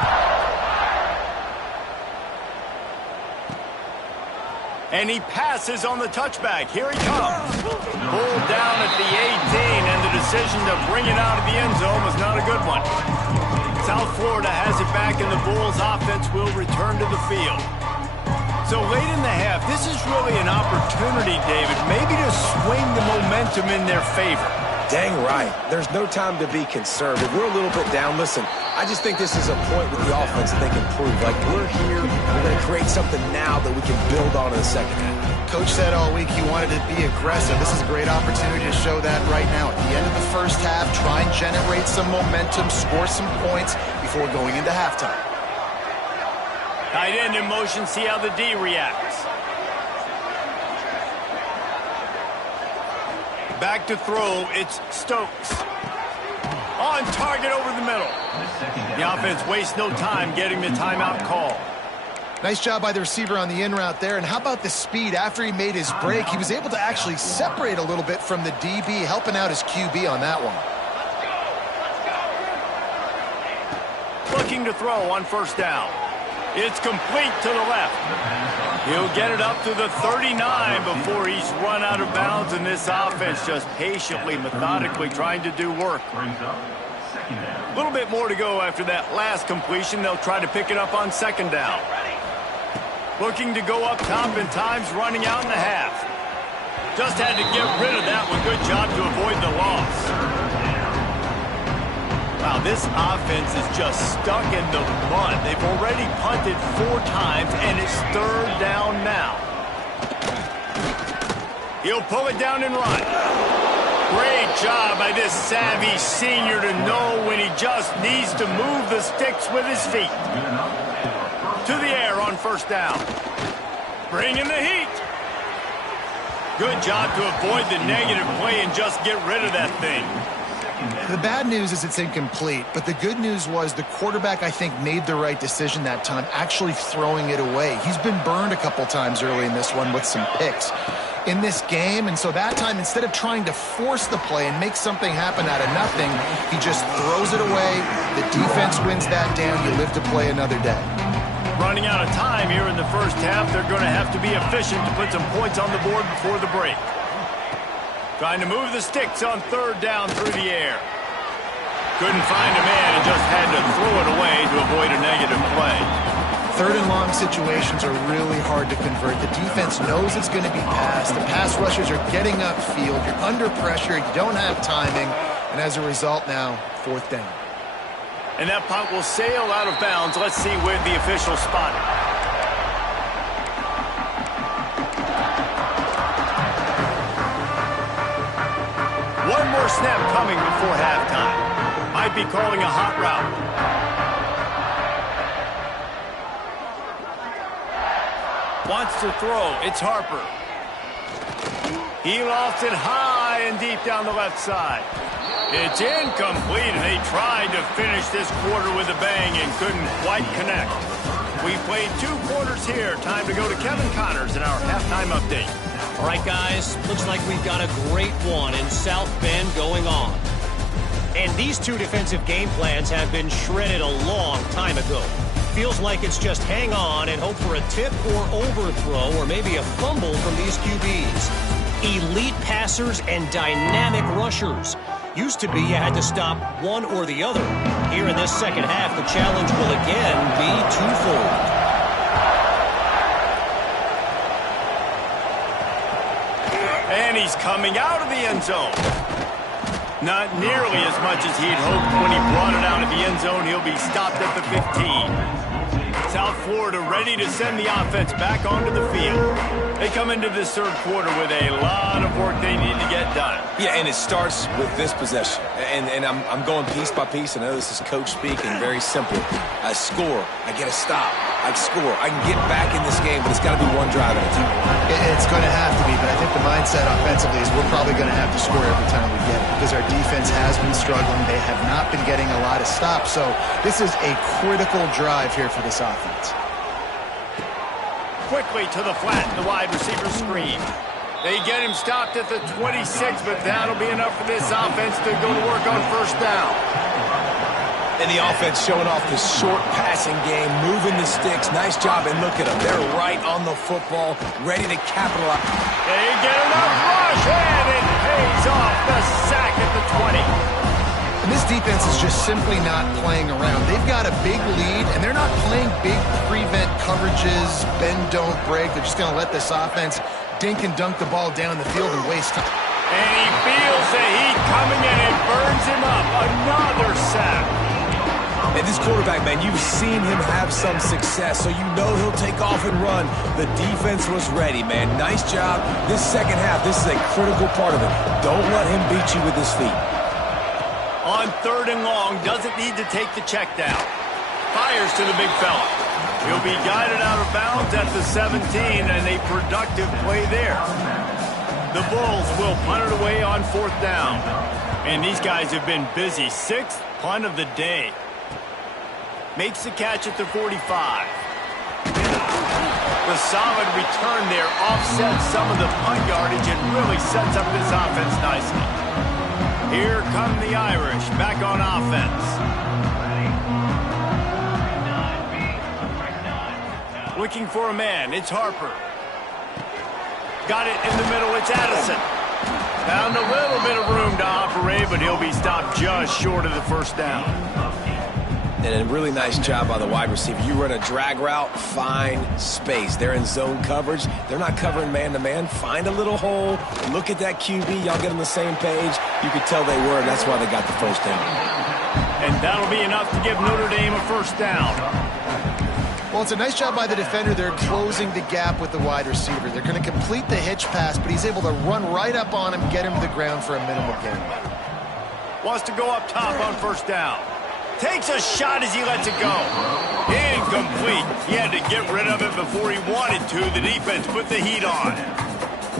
And he passes on the touchback. Here he comes. Pulled down at the 18, and the decision to bring it out of the end zone was not a good one. South Florida has it back, and the Bulls offense will return to the field. So late in the half, this is really an opportunity, David, maybe to swing the momentum in their favor. Dang right. There's no time to be conservative. We're a little bit down. Listen, I just think this is a point with the offense that they can prove. Like, we're here, we're going to create something now that we can build on in the second half. Coach said all week he wanted to be aggressive. This is a great opportunity to show that right now. At the end of the first half, try and generate some momentum, score some points before going into halftime. Tight end in motion, see how the D reacts. Back to throw, it's Stokes. On target over the middle. The offense wastes no time getting the timeout call. Nice job by the receiver on the in route there. And how about the speed? After he made his break, he was able to actually separate a little bit from the DB, helping out his QB on that one. Looking to throw on first down. It's complete to the left. He'll get it up to the 39 before he's run out of bounds, and this offense just patiently, methodically trying to do work. A little bit more to go after that last completion. They'll try to pick it up on second down. Looking to go up top, and time's running out in the half. Just had to get rid of that one. Good job to avoid the loss. Wow, this offense is just stuck in the mud. They've already punted 4 times, and it's third down now. He'll pull it down and run. Great job by this savvy senior to know when he just needs to move the sticks with his feet. To the air on first down. Bring in the heat. Good job to avoid the negative play and just get rid of that thing. The bad news is it's incomplete, but the good news was the quarterback, I think, made the right decision that time, actually throwing it away. He's been burned a couple times early in this one with some picks in this game, and so that time, instead of trying to force the play and make something happen out of nothing, he just throws it away. The defense wins that down. You live to play another day. Running out of time here in the first half, they're going to have to be efficient to put some points on the board before the break. Trying to move the sticks on third down through the air. Couldn't find a man and just had to throw it away to avoid a negative play. Third and long situations are really hard to convert. The defense knows it's going to be passed. The pass rushers are getting upfield. You're under pressure. You don't have timing. And as a result now, fourth down. And that punt will sail out of bounds. Let's see where the official spotted. One more snap coming before halftime. Might be calling a hot route. Wants to throw. It's Harper. He lofts it high and deep down the left side. It's incomplete, and they tried to finish this quarter with a bang and couldn't quite connect. We played 2 quarters here. Time to go to Kevin Connors in our halftime update. All right, guys, looks like we've got a great one in South Bend going on. And these 2 defensive game plans have been shredded a long time ago. Feels like it's just hang on and hope for a tip or overthrow or maybe a fumble from these QBs. Elite passers and dynamic rushers. Used to be you had to stop one or the other. Here in this second half, the challenge will again be twofold. And he's coming out of the end zone. Not nearly as much as he'd hoped when he brought it out of the end zone. He'll be stopped at the 15. South Florida ready to send the offense back onto the field. They come into this third quarter with a lot of work they need to get done. Yeah, and it starts with this possession. And I'm going piece by piece. I know this is coach speak and very simple. I score. I get a stop. I score. I can get back in this game, but it's got to be one drive at a time. It's going to have to be, but I think the mindset offensively is we're probably going to have to score every time we get it because our defense has been struggling. They have not been getting a lot of stops, so this is a critical drive here for this offense. Quickly to the flat, the wide receiver screen. They get him stopped at the 26, but that'll be enough for this offense to go to work on first down. And the offense showing off the short passing game, moving the sticks. Nice job, and look at them. They're right on the football, ready to capitalize. They get enough rush, and it pays off. The sack at the 20. And this defense is just simply not playing around. They've got a big lead, and they're not playing big prevent coverages, bend, don't break. They're just going to let this offense dink and dunk the ball down the field and waste time. And he feels the heat coming in and burns him up. Another sack. And this quarterback, man, you've seen him have some success, so you know he'll take off and run. The defense was ready, man. Nice job. This second half, this is a critical part of it. Don't let him beat you with his feet. On 3rd and long, doesn't need to take the check down. Fires to the big fella. He'll be guided out of bounds at the 17, and a productive play there. The Bulls will punt it away on 4th down. And these guys have been busy. 6th punt of the day. Makes the catch at the 45. The solid return there offsets some of the punt yardage and really sets up this offense nicely. Here come the Irish back on offense. Looking for a man. It's Harper. Got it in the middle. It's Addison. Found a little bit of room to operate, but he'll be stopped just short of the first down. And a really nice job by the wide receiver. You run a drag route, find space. They're in zone coverage. They're not covering man-to-man. Find a little hole. Look at that QB. Y'all get on the same page. You could tell they were, and that's why they got the first down. And that'll be enough to give Notre Dame a first down. Well, it's a nice job by the defender. They're closing the gap with the wide receiver. They're going to complete the hitch pass, but he's able to run right up on him, get him to the ground for a minimal gain. Wants to go up top on first down. Takes a shot as he lets it go. Incomplete. He had to get rid of it before he wanted to. The defense put the heat on.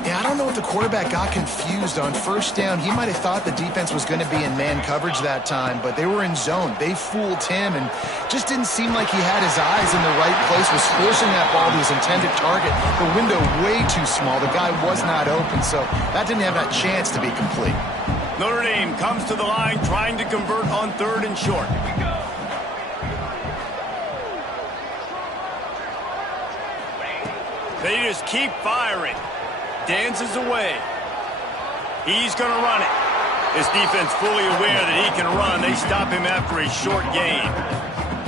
Yeah, I don't know if the quarterback got confused on first down. He might have thought the defense was going to be in man coverage that time, but they were in zone. They fooled him and just didn't seem like he had his eyes in the right place, was forcing that ball to his intended target. The window way too small. The guy was not open, so that didn't have that chance to be complete. Notre Dame comes to the line trying to convert on 3rd and short. They just keep firing. Dances away. He's going to run it. This defense fully aware that he can run. They stop him after a short gain.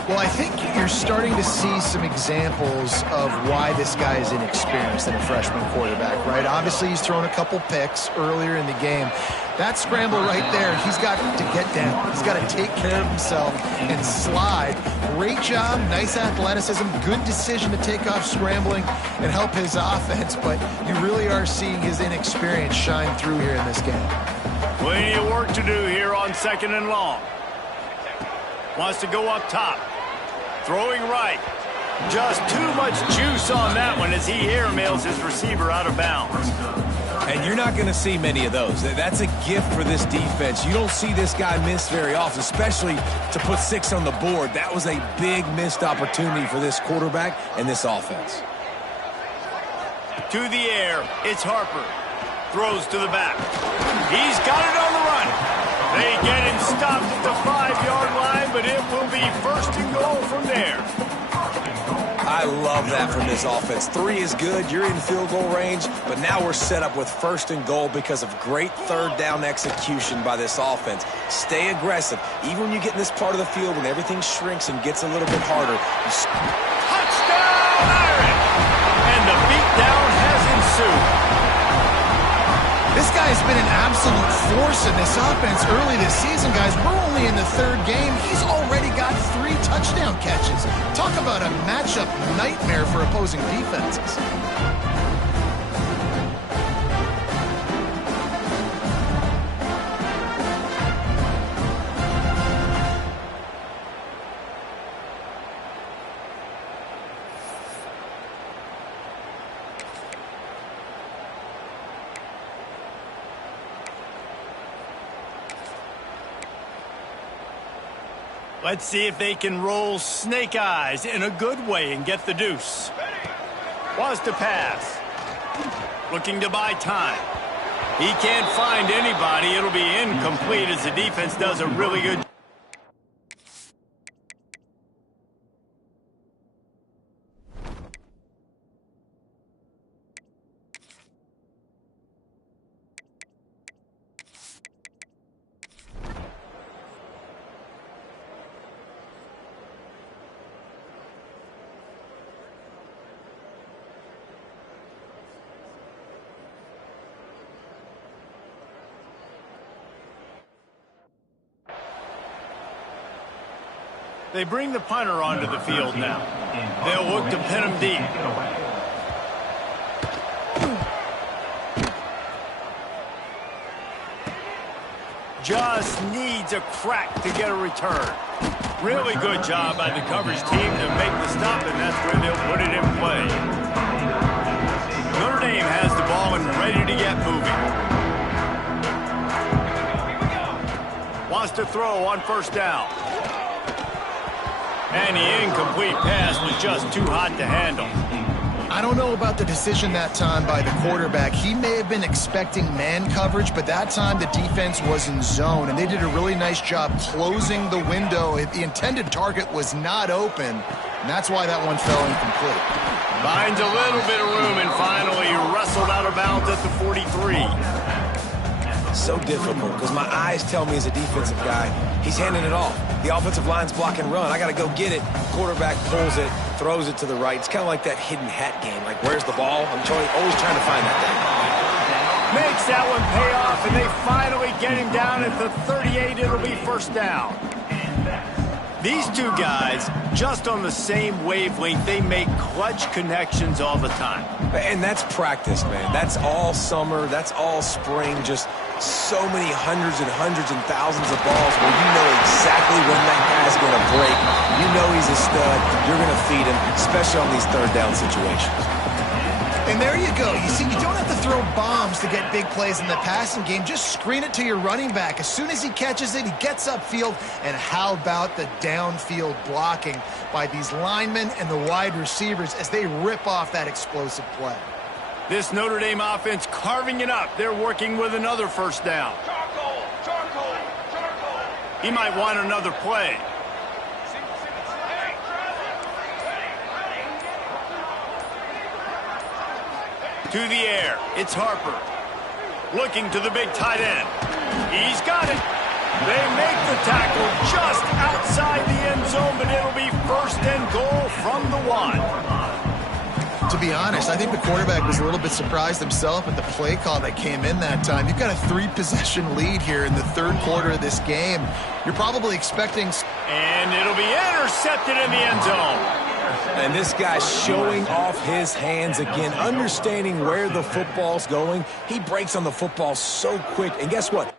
Well, I think you're starting to see some examples of why this guy is inexperienced in a freshman quarterback, right? Obviously, he's thrown a couple picks earlier in the game. That scramble right there, he's got to get down. He's got to take care of himself and slide. Great job, nice athleticism, good decision to take off scrambling and help his offense, but you really are seeing his inexperience shine through here in this game. Plenty of work to do here on 2nd and long. Wants to go up top. Throwing right. Just too much juice on that one as he airmails his receiver out of bounds. And you're not going to see many of those. That's a gift for this defense. You don't see this guy miss very often, especially to put 6 on the board. That was a big missed opportunity for this quarterback and this offense. To the air, it's Harper. Throws to the back. He's got it on the run. They get him stopped at the 5-yard line, but it will be first and goal from there. I love that from this offense. 3 is good. You're in field goal range, but now we're set up with first and goal because of great third down execution by this offense. Stay aggressive. Even when you get in this part of the field, when everything shrinks and gets a little bit harder. Touchdown, Iron! And the beatdown has ensued. This guy has been an absolute force in this offense early this season, guys. We're only in the 3rd game. He's already got 3 touchdown catches. Talk about a matchup nightmare for opposing defenses. Let's see if they can roll snake eyes in a good way and get the deuce. Was to pass. Looking to buy time. He can't find anybody. It'll be incomplete as the defense does a really good job. They bring the punter onto the field now. They'll look to pin him deep. Just needs a crack to get a return. Really good job by the coverage team to make the stop, and that's where they'll put it in play. Notre Dame has the ball and ready to get moving. Wants to throw on first down. And the incomplete pass was just too hot to handle. I don't know about the decision that time by the quarterback. He may have been expecting man coverage, but that time the defense was in zone, and they did a really nice job closing the window. The intended target was not open, and that's why that one fell incomplete. Finds a little bit of room and finally wrestled out of bounds at the 43. So difficult because my eyes tell me as a defensive guy, he's handing it off. The offensive line's block and run. I got to go get it. Quarterback pulls it, throws it to the right. It's kind of like that hidden hat game. Like, where's the ball? I'm always trying to find that thing. Makes that one pay off, and they finally get him down at the 38. It'll be first down. These two guys, just on the same wavelength, they make clutch connections all the time. And that's practice, man. That's all summer. That's all spring. Just so many hundreds and thousands of balls where you know exactly when that guy's going to break. You know he's a stud. You're going to feed him, especially on these third down situations. And there you go. You see, you don't have to throw bombs to get big plays in the passing game. Just screen it to your running back. As soon as he catches it, he gets upfield. And how about the downfield blocking by these linemen and the wide receivers as they rip off that explosive play? This Notre Dame offense carving it up. They're working with another first down. He might want another play. To the air, it's Harper. Looking to the big tight end. He's got it. They make the tackle just outside the end zone, but it'll be first and goal from the 1. To be honest, I think the quarterback was a little bit surprised himself at the play call that came in that time. You've got a 3-possession lead here in the third quarter of this game. You're probably expecting... And it'll be intercepted in the end zone. And this guy's showing off his hands again, understanding where the football's going. He breaks on the football so quick. And guess what?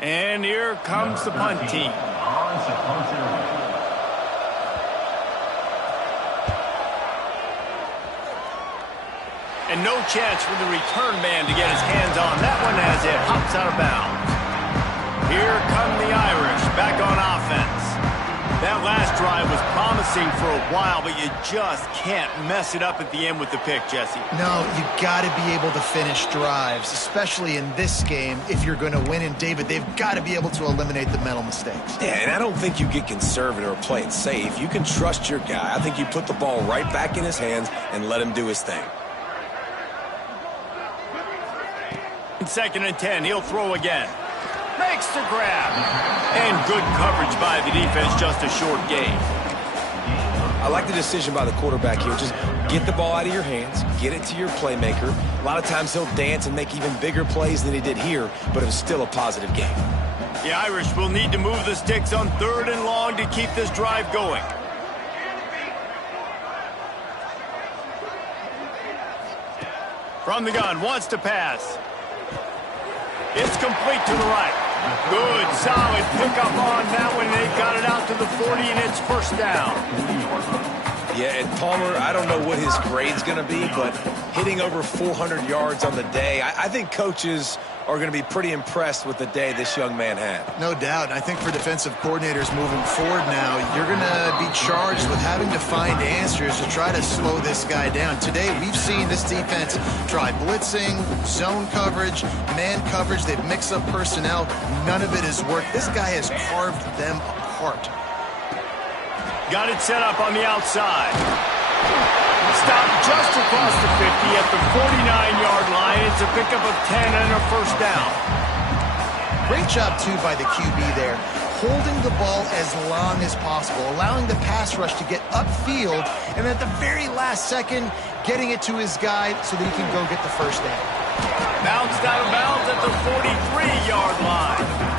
And here comes the punt team. And no chance for the return man to get his hands on that one as it hops out of bounds. Here come the Irish back on offense. That last drive was promising for a while, but you just can't mess it up at the end with the pick, Jesse. No, you got to be able to finish drives, especially in this game if you're going to win. And, David, they've got to be able to eliminate the mental mistakes. Yeah, and I don't think you get conservative or play it safe. You can trust your guy. I think you put the ball right back in his hands and let him do his thing. 2nd and 10, he'll throw again. Makes the grab. And good coverage by the defense, just a short gain. I like the decision by the quarterback here. Just get the ball out of your hands, get it to your playmaker. A lot of times he'll dance and make even bigger plays than he did here, but it was still a positive game. The Irish will need to move the sticks on 3rd and long to keep this drive going. From the gun, wants to pass. It's complete to the right. Good, solid pickup on that one. They've got it out to the 40, and it's 1st down. Yeah, and Palmer, I don't know what his grade's going to be, but hitting over 400 yards on the day, I think coaches are going to be pretty impressed with the day this young man had. No doubt. And I think for defensive coordinators moving forward now, you're going to be charged with having to find answers to try to slow this guy down. Today, we've seen this defense try blitzing, zone coverage, man coverage. They've mixed up personnel. None of it has worked. This guy has carved them apart. Got it set up on the outside. Stopped just across the 50 at the 49-yard line. It's a pickup of 10 and a 1st down. Great job, too, by the QB there. Holding the ball as long as possible, allowing the pass rush to get upfield, and at the very last second, getting it to his guy so that he can go get the 1st down. Bounced out of bounds at the 43-yard line.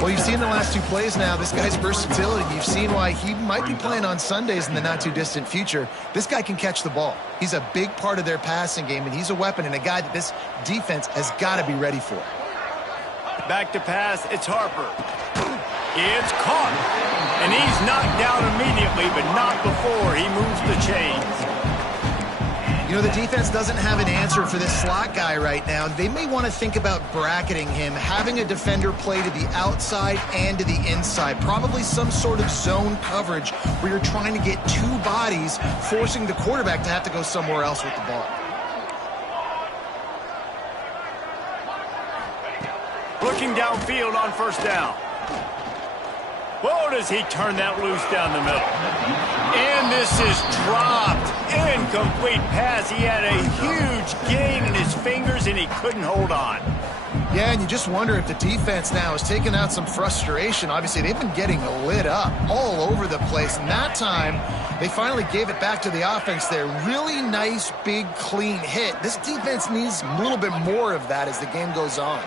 Well, you've seen the last 2 plays now. This guy's versatility. You've seen why he might be playing on Sundays in the not-too-distant future. This guy can catch the ball. He's a big part of their passing game, and he's a weapon and a guy that this defense has got to be ready for. Back to pass. It's Harper. It's caught. And he's knocked down immediately, but not before he moves the chains. You know, the defense doesn't have an answer for this slot guy right now. They may want to think about bracketing him, having a defender play to the outside and to the inside. Probably some sort of zone coverage where you're trying to get 2 bodies, forcing the quarterback to have to go somewhere else with the ball. Looking downfield on 1st down. Whoa, does he turn that loose down the middle. And this is dropped. Incomplete pass. He had a huge gain in his fingers, and he couldn't hold on. Yeah, and you just wonder if the defense now is taking out some frustration. Obviously, they've been getting lit up all over the place. And that time, they finally gave it back to the offense there. Really nice, big, clean hit. This defense needs a little bit more of that as the game goes on.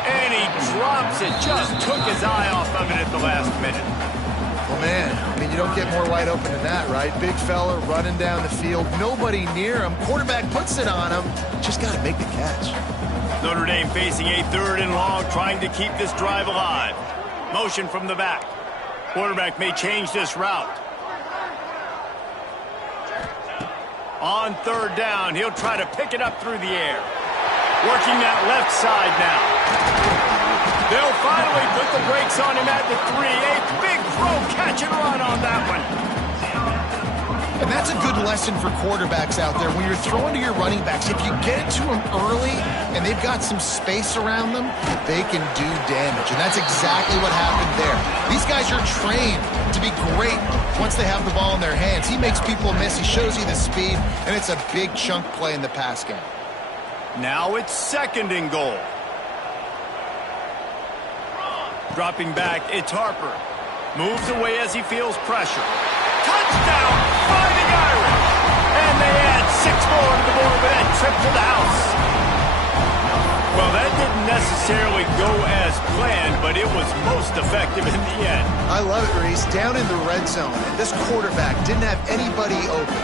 And he drops it. Just took his eye off of it at the last minute. Well, man, I mean, you don't get more wide open than that, right? Big fella running down the field. Nobody near him. Quarterback puts it on him. Just got to make the catch. Notre Dame facing a 3rd and long, trying to keep this drive alive. Motion from the back. Quarterback may change this route. On 3rd down, he'll try to pick it up through the air. Working that left side now. They'll finally put the brakes on him at the 3. A big throw, catch and run on that one. And that's a good lesson for quarterbacks out there. When you're throwing to your running backs, if you get it to them early and they've got some space around them, they can do damage. And that's exactly what happened there. These guys are trained to be great once they have the ball in their hands. He makes people miss. He shows you the speed, and it's a big chunk play in the pass game. Now it's 2nd and goal. Dropping back, it's Harper. Moves away as he feels pressure. Touchdown, Fighting Irish! And they add 6 more to the board with that trip to the house. Well, that didn't necessarily go as planned, but it was most effective in the end. I love it, Reese. Down in the red zone, and this quarterback didn't have anybody open.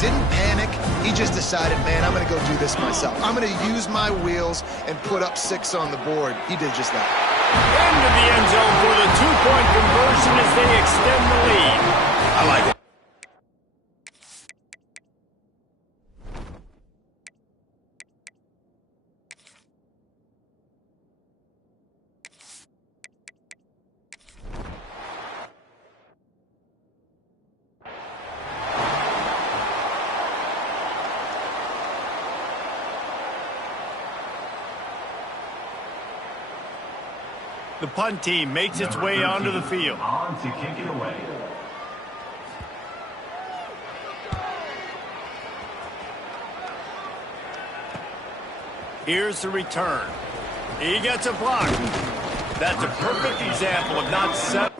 Didn't panic. He just decided, man, I'm going to go do this myself. I'm going to use my wheels and put up 6 on the board. He did just that. Into the end zone for the 2-point conversion as they extend the lead. I like it. The punt team makes its way onto the field. On to kick it away. Here's the return. He gets a block. That's a perfect example of not set.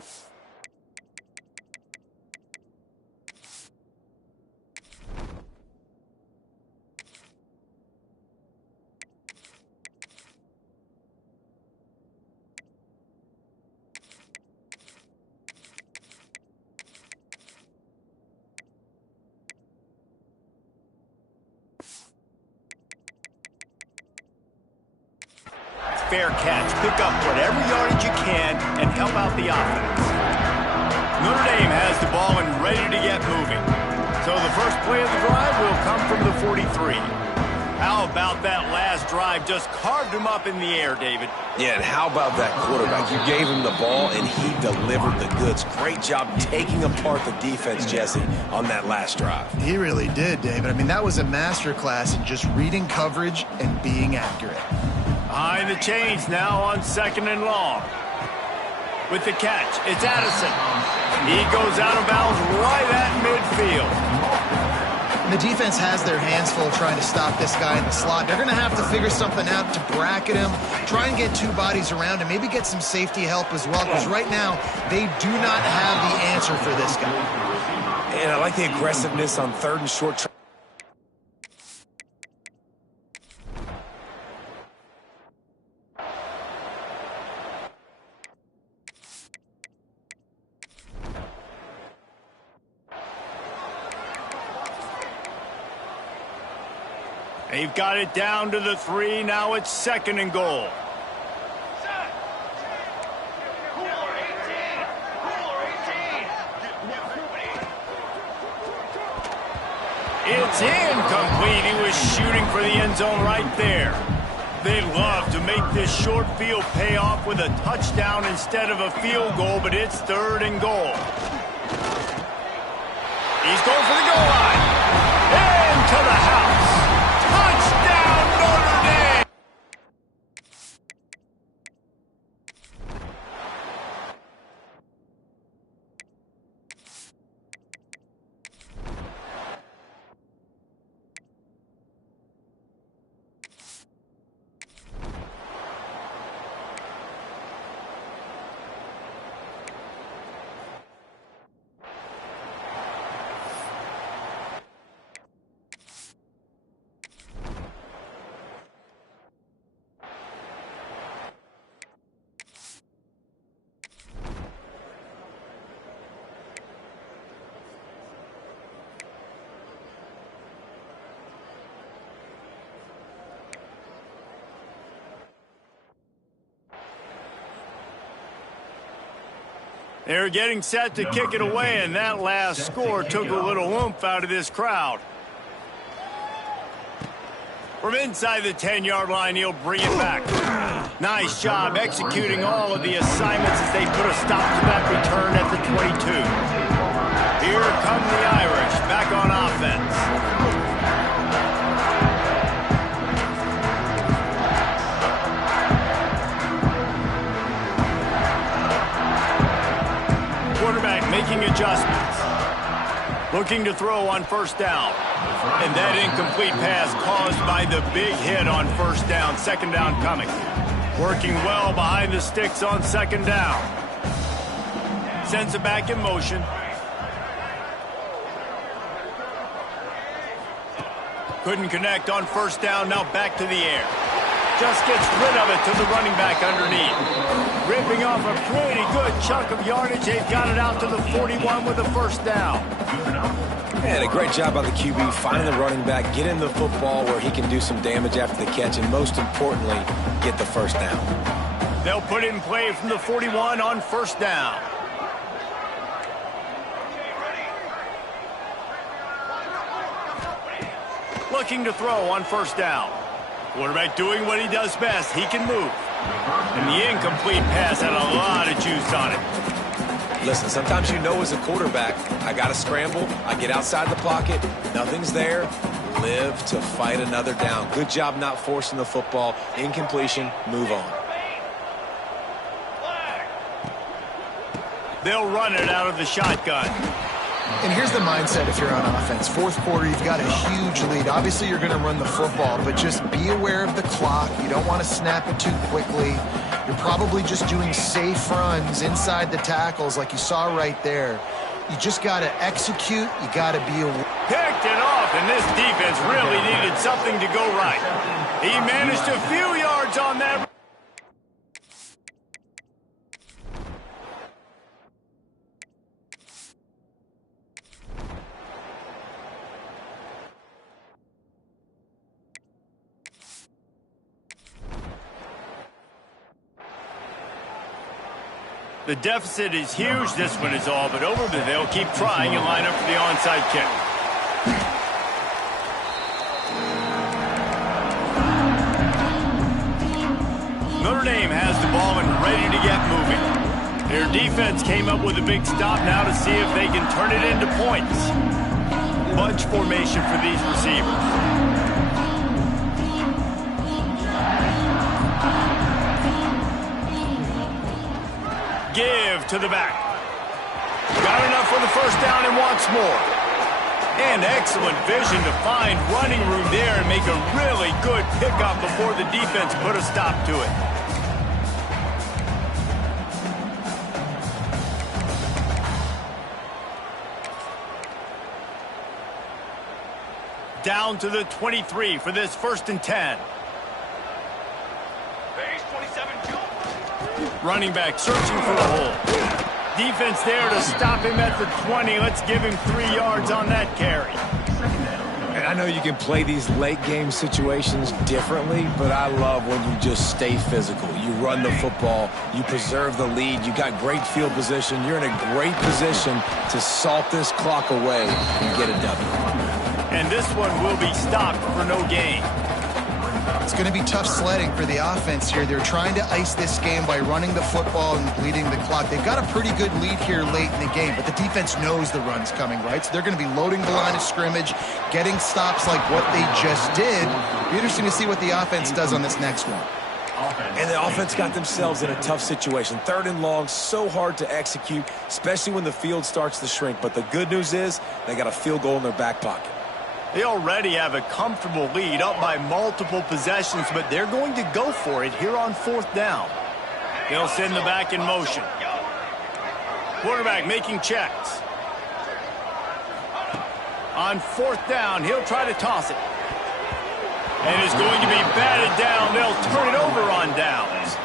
Fair catch. Pick up whatever yardage you can and help out the offense. Notre Dame has the ball and ready to get moving. So the first play of the drive will come from the 43. How about that last drive? Just carved him up in the air, David. Yeah, and how about that quarterback? You gave him the ball, and he delivered the goods. Great job taking apart the defense, Jesse, on that last drive. He really did, David. I mean, that was a masterclass in just reading coverage and being accurate. Behind the chains now on 2nd and long. With the catch, it's Addison. He goes out of bounds right at midfield. And the defense has their hands full trying to stop this guy in the slot. They're going to have to figure something out to bracket him, try and get 2 bodies around him, maybe get some safety help as well, because right now they do not have the answer for this guy. And I like the aggressiveness on 3rd and short. They've got it down to the 3. Now it's 2nd and goal. It's incomplete. He was shooting for the end zone right there. They love to make this short field pay off with a touchdown instead of a field goal, but it's 3rd and goal. He's going for the goal line. Into the house. Touchdown, Notre Dame! They're getting set to kick it away, and that last score took a little oomph out of this crowd. From inside the 10-yard line, he'll bring it back. Nice job executing all of the assignments as they put a stop to that return at the 22. Here come the Irish back on offense. Quarterback making adjustments. Looking to throw on 1st down. And that incomplete pass caused by the big hit on 1st down. 2nd down coming. Working well behind the sticks on 2nd down. Sends it back in motion. Couldn't connect on 1st down. Now back to the air. Just gets rid of it to the running back underneath. Ripping off a pretty good chunk of yardage. They've got it out to the 41 with a first down. And a great job by the QB finding the running back, getting the football where he can do some damage after the catch, and most importantly, get the first down. They'll put it in play from the 41 on first down. Looking to throw on first down. Quarterback doing what he does best. He can move. And the incomplete pass had a lot of juice on it. Listen, sometimes you know as a quarterback, I got to scramble, I get outside the pocket, nothing's there, live to fight another down. Good job not forcing the football. Incompletion, move on. They'll run it out of the shotgun. And here's the mindset if you're on offense. Fourth quarter, you've got a huge lead. Obviously, you're going to run the football, but just be aware of the clock. You don't want to snap it too quickly. You're probably just doing safe runs inside the tackles like you saw right there. You just got to execute. You got to be aware. Picked it off, and this defense really needed something to go right. He managed a few yards on that. The deficit is huge. This one is all but over, but they'll keep trying and line up for the onside kick. Notre Dame has the ball and ready to get moving. Their defense came up with a big stop now to see if they can turn it into points. Bunch formation for these receivers. Give to the back. Got enough for the first down and wants more. And excellent vision to find running room there and make a really good pickup before the defense put a stop to it. Down to the 23 for this 1st and 10. Running back searching for a hole. Defense there to stop him at the 20. Let's give him 3 yards on that carry. And I know you can play these late game situations differently, but I love when you just stay physical. You run the football, you preserve the lead, you got great field position, you're in a great position to salt this clock away and get a W. And this one will be stopped for no gain. It's going to be tough sledding for the offense here. They're trying to ice this game by running the football and bleeding the clock. They've got a pretty good lead here late in the game, but the defense knows the run's coming, right? So they're going to be loading the line of scrimmage, getting stops like what they just did. It'll be interesting to see what the offense does on this next one. And the offense got themselves in a tough situation. 3rd and long, so hard to execute, especially when the field starts to shrink. But the good news is they got a field goal in their back pocket. They already have a comfortable lead up by multiple possessions, but they're going to go for it here on 4th down. They'll send the back in motion. Quarterback making checks. On 4th down, he'll try to toss it. And it's going to be batted down. They'll turn it over on downs.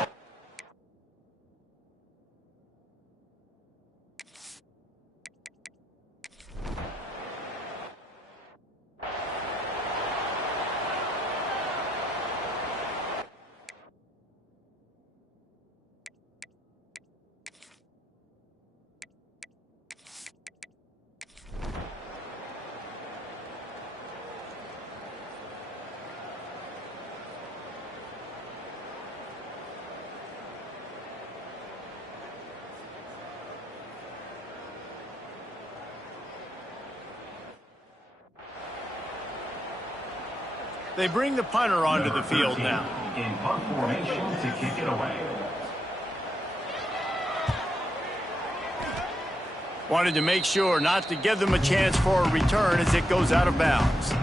They bring the punter onto the field now. In punt formation to kick it away. Wanted to make sure not to give them a chance for a return as it goes out of bounds.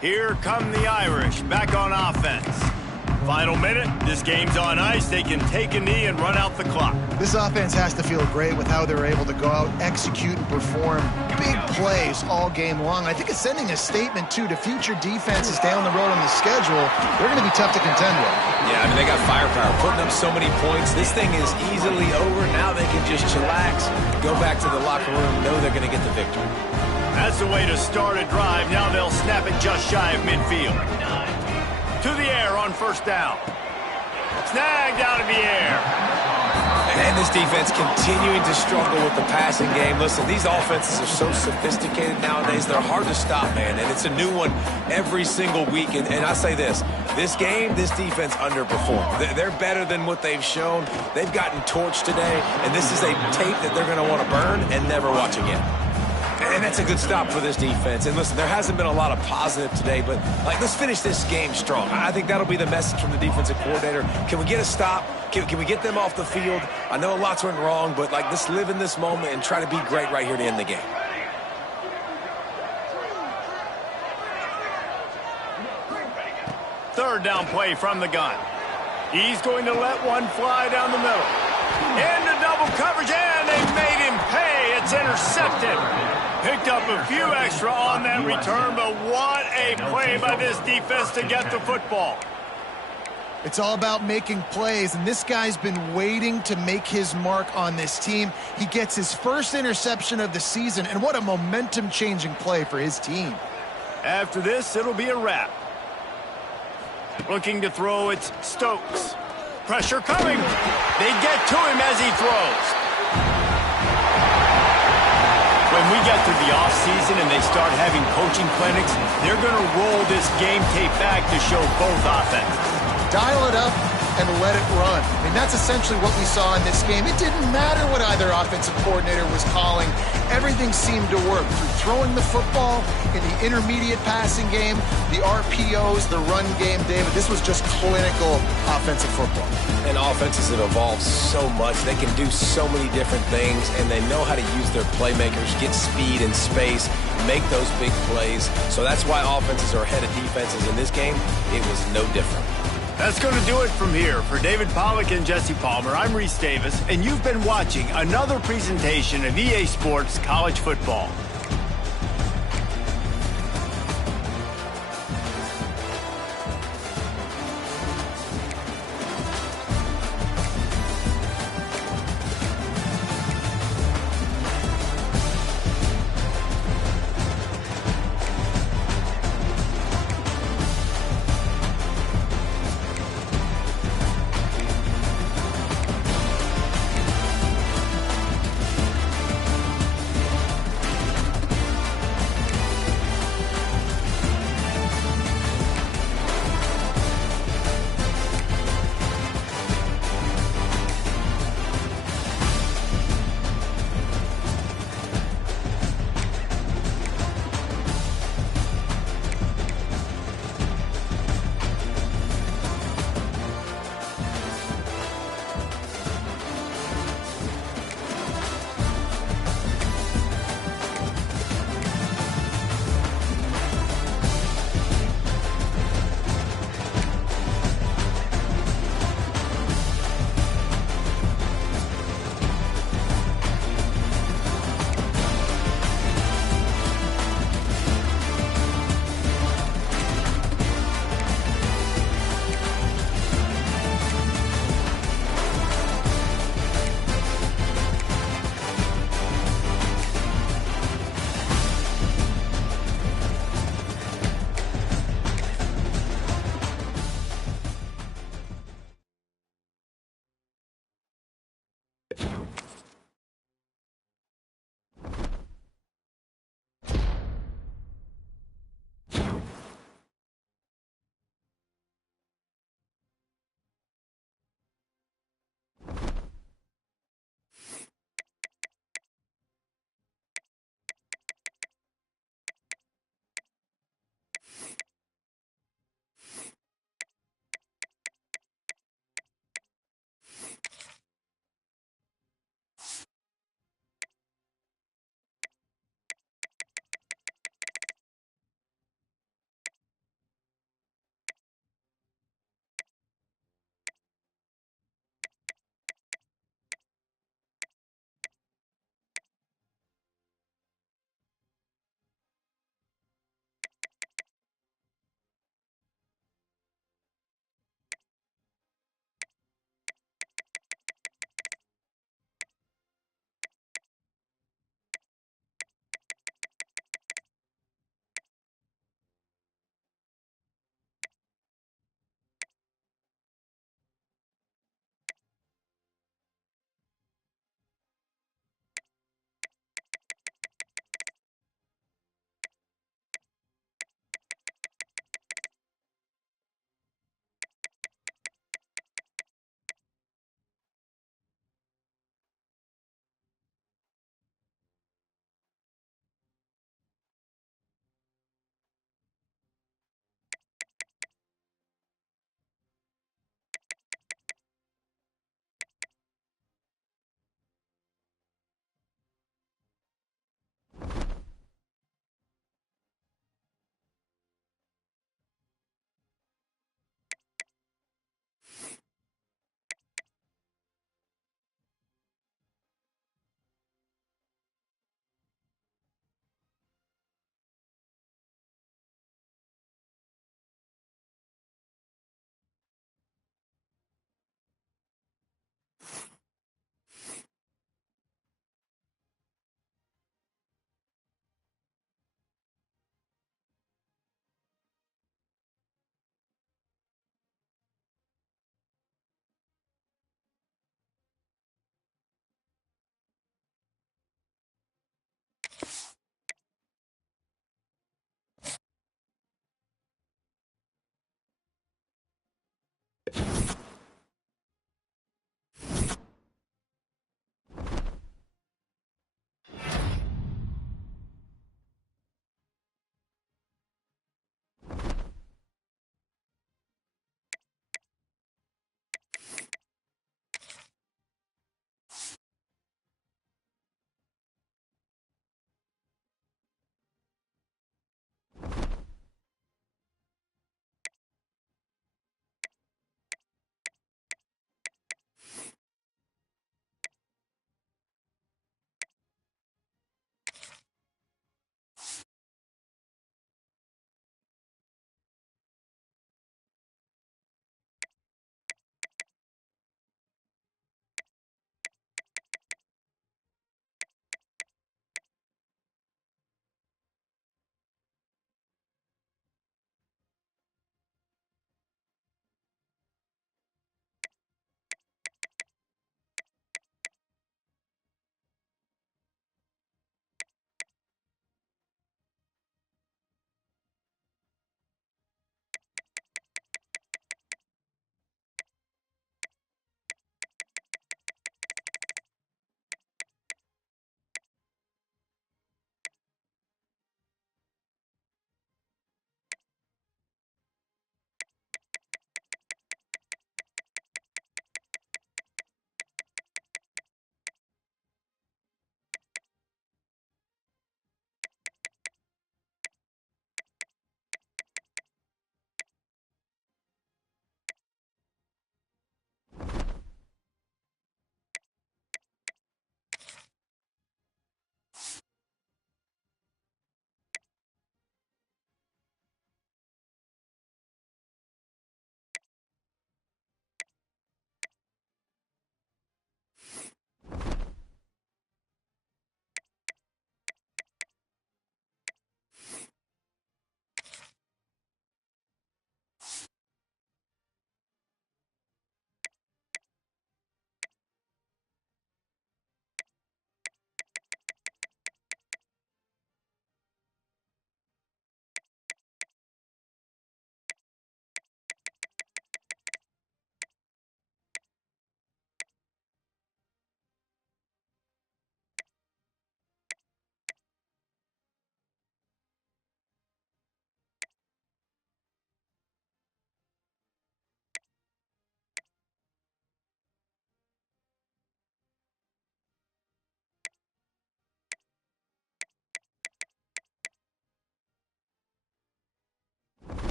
Here come the Irish back on offense. Final minute, this game's on ice. They can take a knee and run out the clock. This offense has to feel great with how they're able to go out, execute, and perform big plays all game long. I think it's sending a statement, too, to future defenses down the road on the schedule. They're going to be tough to contend with. Yeah, I mean, they got firepower, putting up so many points. This thing is easily over. Now they can just chillax, go back to the locker room, know they're going to get the victory. That's the way to start a drive. Now they'll snap it just shy of midfield. To the air on first down. Snagged out of the air. And this defense continuing to struggle with the passing game. Listen, these offenses are so sophisticated nowadays. They're hard to stop, man. And it's a new one every single week. And I say this game, this defense underperformed. They're better than what they've shown. They've gotten torched today. And this is a tape that they're going to want to burn and never watch again. And that's a good stop for this defense. And listen, there hasn't been a lot of positive today, but let's finish this game strong. I think that'll be the message from the defensive coordinator. Can we get a stop? Can we get them off the field? I know lots went wrong, but let's live in this moment and try to be great right here to end the game. Third down play from the gun. He's going to let one fly down the middle. Into double coverage, and they made him pay. It's intercepted. Picked up a few extra on that return, but what a play by this defense to get the football. It's all about making plays, and this guy's been waiting to make his mark on this team. He gets his first interception of the season, and what a momentum-changing play for his team. After this, it'll be a wrap. Looking to throw, it's Stokes. Pressure coming. They get to him as he throws. When we get to the offseason and they start having coaching clinics, they're going to roll this game tape back to show both offenses. Dial it up and let it run. I mean, that's essentially what we saw in this game. It didn't matter what either offensive coordinator was calling. Everything seemed to work through throwing the football, in the intermediate passing game, the RPOs, the run game, David. This was just clinical offensive football. And offenses have evolved so much. They can do so many different things, and they know how to use their playmakers, get speed and space, make those big plays. So that's why offenses are ahead of defenses in this game. It was no different. That's going to do it from here. For David Pollack and Jesse Palmer, I'm Reese Davis, and you've been watching another presentation of EA Sports College Football.